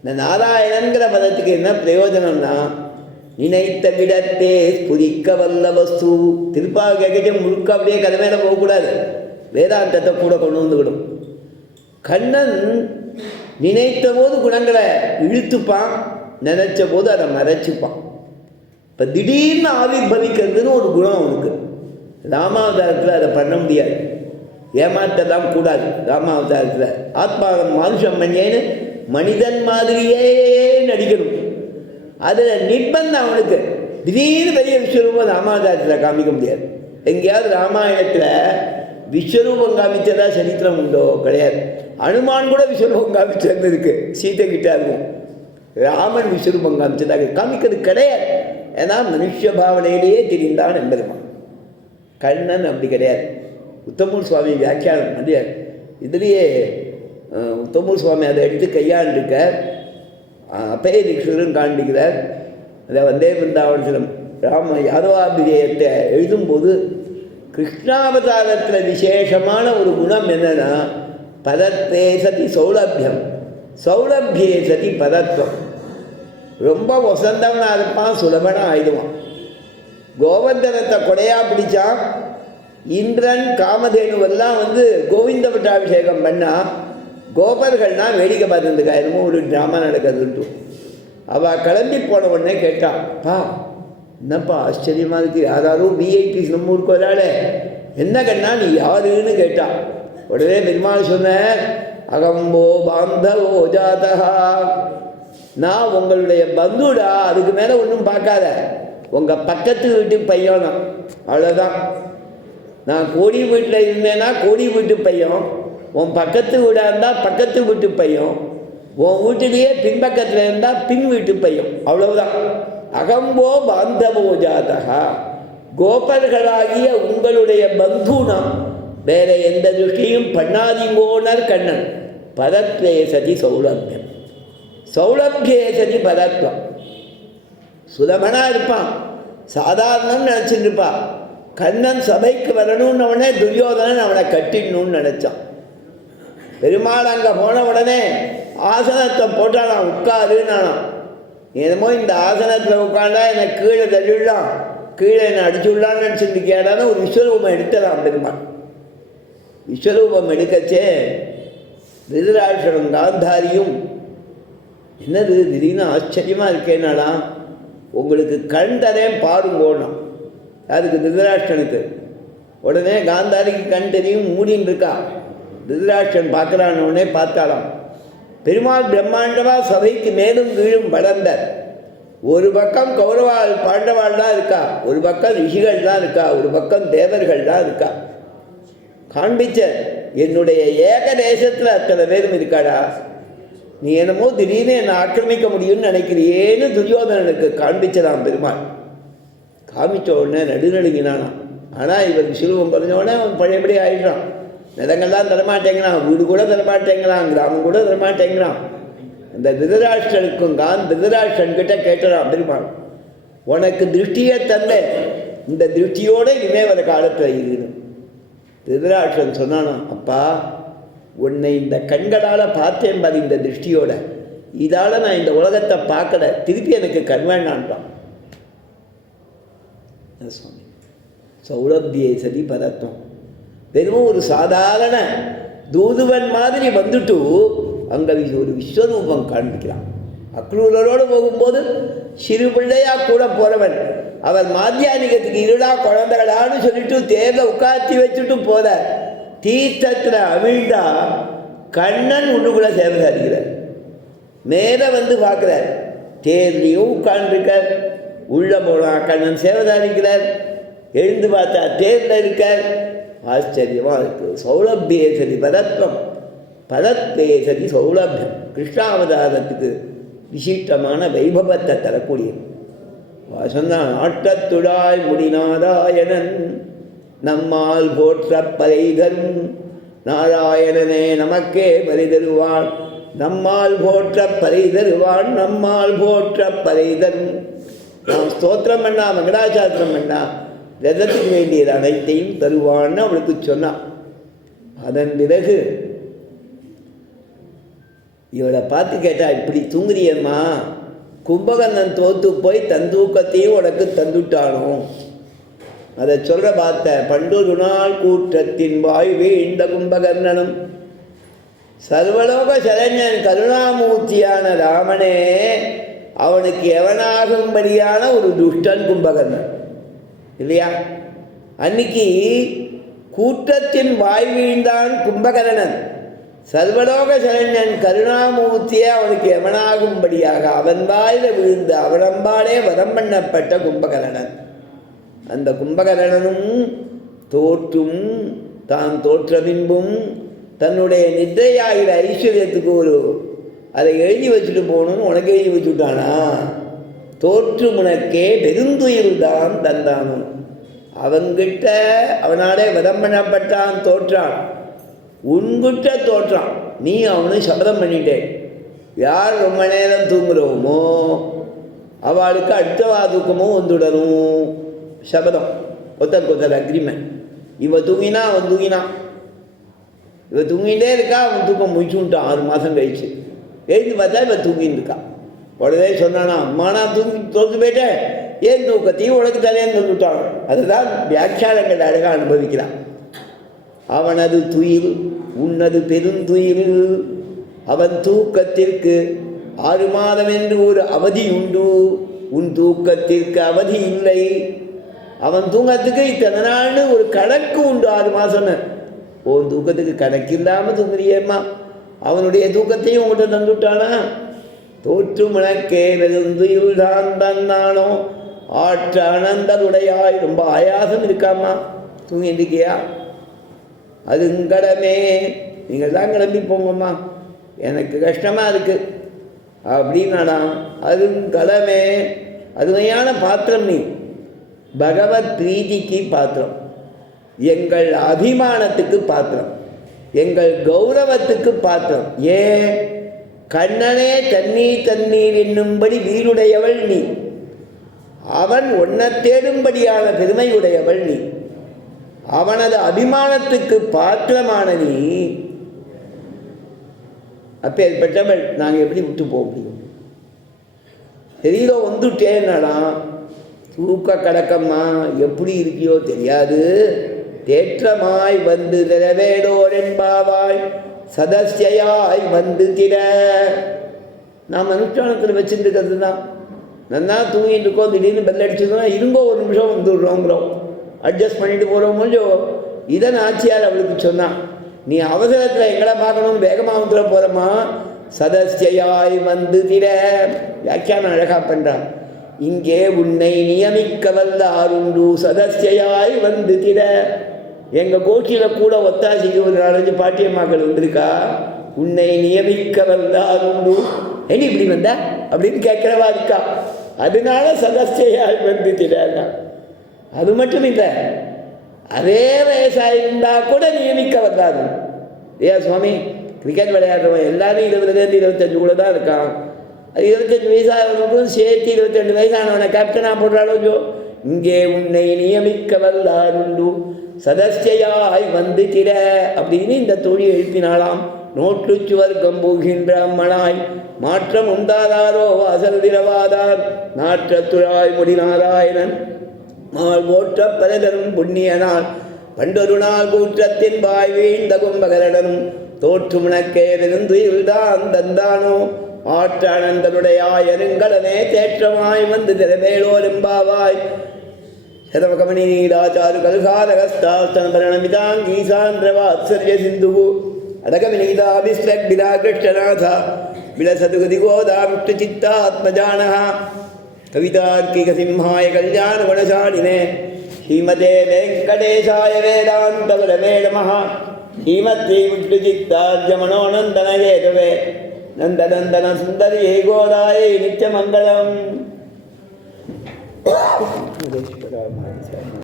இந்த நாராயணன்கிற பதத்துக்கு என்ன பிரயோஜனம்னா, நினைத்த விடத்தே ஸ்புரிக்க வல்ல வஸ்து. திருப்பாவை கேட்க முழுக்க அப்படியே கதை மேலே போகக்கூடாது, வேதாந்தத்தை கூட கொண்டு வந்துவிடும். கண்ணன் நினைத்த போது குணங்களை இழுத்துப்பான், நினைச்ச போது அதை மறைச்சிப்பான். இப்போ திடீர்னு ஆவிர்பவிக்கிறதுன்னு ஒரு குணம் அவனுக்கு. ராமாவதாரத்தில் அதை பண்ண முடியாது, ஏமாற்றலாம் கூடாது. ராமாவதாரத்தில் ஆத்மாவன் மானுஷம் பண்ணியேன்னு மனிதன் மாதிரியே நடிக்கணும். அதில் நிர்பந்தம் அவனுக்கு. திடீர்னு பெரிய விஸ்வரூபம் ராமாவதாரத்தில் காமிக்க முடியாது. எங்கேயாவது ராமாயணத்தில் விஸ்வரூபம் காமிச்சதா சரித்திரம் உண்டோ? கிடையாது. அனுமான் கூட விஸ்வரூபம் காமிச்சது இருக்கு, சீத்தை கிட்டே இருக்கும். ராமன் விஸ்வரூபம் காமிச்சதாக காமிக்கிறது கிடையாது. ஏன்னா மனுஷ பாவனையிலேயே தெரிந்தான் என்பதுமா. கண்ணன் அப்படி கிடையாது. உத்தமூர் சுவாமி வியாக்கியானம் பண்ணி இதுலேயே உத்தமூர் சுவாமி அதை எடுத்து கையாண்டிருக்க. அப்பய தீட்சிதரும் காண்பிக்கிறார். அதை வந்தே பிருந்தாவனத்திலும் ராம யாதவாபிதேயத்தை எழுதும்போது கிருஷ்ணாவதாரத்தில் விசேஷமான ஒரு குணம் என்னென்னா, பதத்தே சதி சௌலபியம், சௌலபியே சதி பதத்வம். ரொம்ப வசந்தவனாக இருப்பான், சுலபனாக ஆயிடுவான். கோவர்தனத்தை கொடையாக பிடிச்சான். இந்திரன் காமதேனுவெல்லாம் வந்து கோவிந்த பட்டாபிஷேகம் பண்ணால் கோபர்கள்னால் வேடிக்கை பார்த்துருந்துக்கா, என்னமோ ஒரு ட்ராமா நடக்கிறதுட்டு. அவள் கிளம்பி போன உடனே கேட்டான், பா என்னப்பா ஆச்சரியமாக இருக்குது, யாராரும் விஐபிஸ் நம்ம ஊருக்கு வராளே, என்ன கண்ணா நீ யாருன்னு கேட்டான். உடனே பெருமாள் சொன்ன, அகம்போ பாந்தவோ ஜாதகா, நான் உங்களுடைய பந்துடா, அதுக்கு மேலே ஒன்றும் பார்க்காத, உங்கள் பக்கத்து வீட்டு பையனா, அவ்வளோதான். நான் கோடி வீட்டில் இருந்தேன்னா கோடி வீட்டு பையன், உன் பக்கத்து வீடாக இருந்தால் பக்கத்து வீட்டு பையன், உன் வீட்டிலேயே பின்பக்கத்தில் இருந்தால் பின் வீட்டு பையன், அவ்வளவுதான். அகம்போ பாந்தவோ ஜாதகா, கோபர்களாகிய உங்களுடைய பந்துனா வேற எந்த திருஷ்டியும் பண்ணாதீங்கோனர் கண்ணன். பதத்வே சதி சௌலபியம், சௌலபியே சதி பதத்வம். சுலபனாக இருப்பான், சாதாரணம் நினச்சிட்டு இருப்பான். கண்ணன் சபைக்கு வரணும்னு உடனே துரியோதனன் அவனை கட்டிடணும்னு நினச்சான். பெருமாள் அங்கே போன உடனே ஆசனத்தை போட்டான், உட்காருன்னானான். என்னமோ இந்த ஆசனத்தில் உட்காண்டா என்னை கீழே தள்ளிடலாம், கீழே என்னை அடிச்சுடலான்னு நினச்சிருந்துக்கேடான்னு ஒரு விஸ்வரூபம் எடுத்தலாம் பெருமாள். விஸ்வரூபம் எடுக்கச்சே திருதராஷ்டிரனும் காந்தாரியும் என்னது திடீர்னு ஆச்சரியமாக இருக்கேனாடா, உங்களுக்கு கண் தரேன் பாருங்கோன்னா. அதுக்கு திருதராஷ்டிரனுக்கு உடனே காந்தாரிக்கு கண் தெரியும், மூடின்னு இருக்கா. திருதராஷ்டிரன் பார்க்குறான்னு பார்த்தாலாம். பெருமாள் பிரம்மாண்டமாக சபைக்கு மேலும் கீழும் வளர்ந்த ஒரு பக்கம் கௌரவாள் பாண்டவாள்லாம் இருக்கா, ஒரு பக்கம் ரிஷிகள்லாம் இருக்கா, ஒரு பக்கம் தேவர்கள்லாம் இருக்கா. காண்பிச்ச என்னுடைய ஏக தேசத்தில் அத்தனை பேரும் இருக்காடா, நீ என்னமோ திடீர்னு என்னை ஆக்கிரமிக்க முடியும்னு நினைக்கிறியேன்னு துரியோதனனுக்கு காண்பிச்சலாம் பெருமாள். காமிச்ச உடனே நடுநடுங்கினானான். ஆனால் இவர் சிலுவம் பறிஞ்ச உடனே அவன் பழையபடி ஆயிடுறான். நிலங்கள்லாம் தரமாட்டேங்கிறான், வீடு கூட தரமாட்டேங்கிறான், கிராமம் கூட தரமாட்டேங்கிறான். இந்த திருதராஷ்டிரனுக்கும் திருதராஷ்டிரன் கிட்ட கேட்டுறான் பெருமாள், உனக்கு திருஷ்டியை தந்த இந்த திருஷ்டியோடு இனிமே வர காலத்தில் இருக்கணும். திருதராஷ்டிரன் சொன்னானா, அப்பா உன்னை இந்த கண்களால் பார்த்தேன் பாரு, இந்த திருஷ்டியோட, இதால் நான் இந்த உலகத்தை பார்க்கல, திருப்பி எனக்கு கண் வேண்டான்றான். சுவாமி சௌலபியை சரி பதத்வம். வெறும் ஒரு சாதாரண தூதுவன் மாதிரி வந்துட்டு அங்கே ஒரு விஸ்வரூபம் காண்பிக்கிறான். அக்ரூரரோடு போகும்போது சிறு பிள்ளையா கூட போகிறவன் அவர் மாத்தியானிகத்துக்கு இருளா குழந்தைகளான்னு சொல்லிட்டு தேர்ல உட்காத்தி வச்சுட்டு போத தீர்த்தத்தில் அவிழ்ந்தா கண்ணன் உள்ளுக்குள்ள சேவசாரிக்கிறார். மேலே வந்து பார்க்குறார், தேர்லையும் உட்கார்ந்துருக்கார், உள்ளே போனால் கண்ணன் சேவதாரிக்கிறார், எழுந்து பார்த்தா தேர்ல இருக்கார். ஆச்சரியமாக இருக்குது. சௌலபியேசதி பதத்வம், பதத்வேசதி சௌலபியம். கிருஷ்ணாவதாரத்துக்கு விசிஷ்டமான வைபவத்தை தரக்கூடிய சொன்னான். ஆட்டத்துழாய் முடிநாராயணன் நம்மால் போற்ற பறைதரும், நாராயணனே நமக்கே பரி தருவான், நம்மால் போற்ற பறை தருவான், நம்மால் போற்ற பறை தரும். நாம் ஸ்தோத்திரம் பண்ணா, மங்களாசாத்திரம் பண்ணா, ரதத்துக்கு வேண்டியது அனைத்தையும் தருவான்னு அவளுக்கு சொன்னான். அதன் பிறகு இவளை பார்த்து கேட்டா, இப்படி தூங்குறியம்மா, கும்பகர்ணன் தோத்து போய் தன் தூக்கத்தையும் உனக்கு தந்துட்டானோ, அதை சொல்ற பார்த்த. பண்டொரு நாள் கூற்றத்தின் வாய் வீழ்ந்த கும்பகர்ணனும் சர்வலோக சரண்யன் கருணாமூர்த்தியான ராமனே அவனுக்கு எவனாகும்படியான ஒரு துஷ்டன் கும்பகர்ணன் இல்லையா? அன்னைக்கு கூட்டத்தின் வாய் வீழ்ந்தான் கும்பகர்ணன், சர்வலோக சரண்யன் கருணாமூர்த்தியே அவனுக்கு எவனாகும்படியாக அவன் வாயில விழுந்து அவனம்பாலே வதம் பண்ணப்பட்ட கும்பகர்ணன். அந்த கும்பகர்ணனும் தோற்றும் தான் தோற்ற பின்பும் தன்னுடைய நித்ரையாகிற ஐஸ்வர்யத்துக்கு ஒரு அதை எழுதி வச்சுட்டு போகணும்னு உனக்கு எழுதி வச்சுட்டானா? தோற்று உனக்கே பெருந்துயில் தான் தந்தானும். அவன்கிட்ட அவனாலே வதம் பண்ணப்பட்டான், தோற்றான், உன்கிட்ட தோற்றான். நீ அவனு சபதம் பண்ணிட்டே. யார் ரொம்ப நேரம் தூங்குறோமோ அவளுக்கு அடுத்தவா தூக்கமும் வந்துடணும். சபதம், ஒருத்தர் அக்ரிமெண்ட். இவ தூங்கினா அவன் தூங்கினான், இவ தூங்கிட்டே இருக்கா, அவன் தூக்கம் முடிச்சுட்டான். 6 மாதம் கழிச்சு எழுந்து பார்த்தா இவன் தூங்கின்னு இருக்கா. உடனே சொன்னானா, அம்மா நான் தூங்கி தோற்று போயிட்டேன், ஏன் தூக்கத்தையும் உனக்கு தலையன்னு சொல்லிவிட்டான். அதுதான் வியாக்கியானங்கள் அழகாக அனுபவிக்கிறான். அவனது துயில் உன்னது பெருந்துயில், அவன் தூக்கத்திற்கு 6 மாதம் என்று ஒரு அவதி உண்டு, உன் தூக்கத்திற்கு அவதி இல்லை. அவன் தூங்கத்துக்கு இத்தனை நாள்னு ஒரு கணக்கு உண்டு. 6 மாதம்னு உன் தூக்கத்துக்கு கணக்கு இல்லாமல் தூங்குறியேம்மா, அவனுடைய தூக்கத்தையும் உங்கள்கிட்ட தந்துட்டானா? தோற்று முனக்கே வெறுந்துயில் தான் தந்தானோ ஆற்ற அனந்தருடையாய். ரொம்ப ஆயாசம் இருக்காம்மா, தூங்கிருக்கியா? அதுங்கடமே, நீங்கள் தான் கிளம்பி போங்கம்மா, எனக்கு கஷ்டமாக இருக்குது அப்படின்னாடா. அதுங்கடமே, அதுமையான பாத்திரம் நீ, பகவத் பிரீதிக்கு பாத்திரம், எங்கள் அபிமானத்துக்கு பாத்திரம், எங்கள் கௌரவத்துக்கு பாத்திரம். ஏன்? கண்ணனே தண்ணீர் தண்ணீர் என்னும்படி வீருடையவள் நீ, அவன் ஒன்ன தேடும்படியான பெருமையுடையவள் நீ, அவனது அபிமானத்துக்கு பாத்திரமான நீ. அப்பேற்பட்டவள் நாங்கள் எப்படி விட்டு போக முடியும்? சரீரம் வந்துட்டேன்னா தூக்க கடக்கம்மா எப்படி இருக்கியோ தெரியாது, தேற்றமாய் வந்து திரவேடோர் என்பாவாய் சதஸ்யாய் வந்து திர. நாம் அனுஷ்டானத்தில் வச்சுருக்கிறது தான். நல்லா தூங்கிட்டு இருக்கோம், திடீர்னு பெல் அடிச்சதுன்னா இருங்கோ ஒரு நிமிஷம் வந்துடுறோங்கிறோம், அட்ஜஸ்ட் பண்ணிட்டு போகிறோம். கொஞ்சம் இதை நாச்சியார் அவளுக்கு சொன்னான், நீ அவசரத்தில் எங்களை பார்க்கணும்னு வேகமாக வந்துட போகிறோமா, சதஸ்யாய் வந்து திர. வியாக்கியானம் அழகாக பண்ணுறான். இங்கே உன்னை நியமிக்க வல்லாருண்டு சதஸ்யாய் வந்து திர. எங்கள் கோஷ்டியில் கூட ஒத்தாசிக்கு ஒரு 4-5 பாட்டியம்மாக்கள் வந்திருக்கா. உன்னை நியமிக்க வல்லாருண்டு, என்ன இப்படி வந்தா அப்படின்னு கேட்குறவா இருக்கா. அதனால சதஸ்யாய் வந்து திரனா. அது மட்டும் இல்லை, அதே வயசாக இருந்தால் கூட நியமிக்க வந்தாரு. ஏன் சுவாமி, கிரிக்கெட் விளையாடுறவன் எல்லாரும் 20 25 கூட தான் இருக்கான். அது 25 வயசானவனுக்கும் சேர்த்து 22 வயசானவனை கேப்டனாக போடுறாளோ. இங்கே உன்னை நியமிக்க வல்லாருண்டு சதஸ்யாய் வந்து திர அப்படின்னு இந்த தொழில் எழுப்பினாலாம். நோட்டு சுவர்க்கம் போகின்ற அம்மனாய் மாற்றம் உண்டாதாரோ வாசல் திரவாதார் நாற்றத்துழாய் முடிநாராயணன் மால் போற்ற பரதரும் புண்ணியனால் பண்டொரு நாள் கூற்றத்தின் பாய் வீழ்ந்த கும்பகரடனும் தோற்று முனக்கேருந்துயில்தான் தந்தானோ ஆற்றானந்தருடையாயருங்களனே தேற்றமாய் வந்து திரவேளோர் எம்பாவாய் சதமகமணி நீராச்சாரு கல்காரகஸ்தாஸ்தனபரணமிதாங்கீசாந்திரவாத்சர்ய சிந்துகு அடகவினீதாபிஸ்ரக்பிரா கிருஷ்ணநாதா விலசதுகதி கோதா விஷ்ணு சித்தாத்மஜானஹ கவிதார்க்கிக சிம்ஹாய கல்யாண குணசாலினே ஸ்ரீமதே வெங்கடேசாய வேதாந்த குரவே நமஹ. ஸ்ரீமத்ரீ விஷ்ணு சித்தார்ஜ மனோநந்தனகேதவே நந்தநந்தன சுந்தரியே கோதாயை நித்தியமங்கலம்.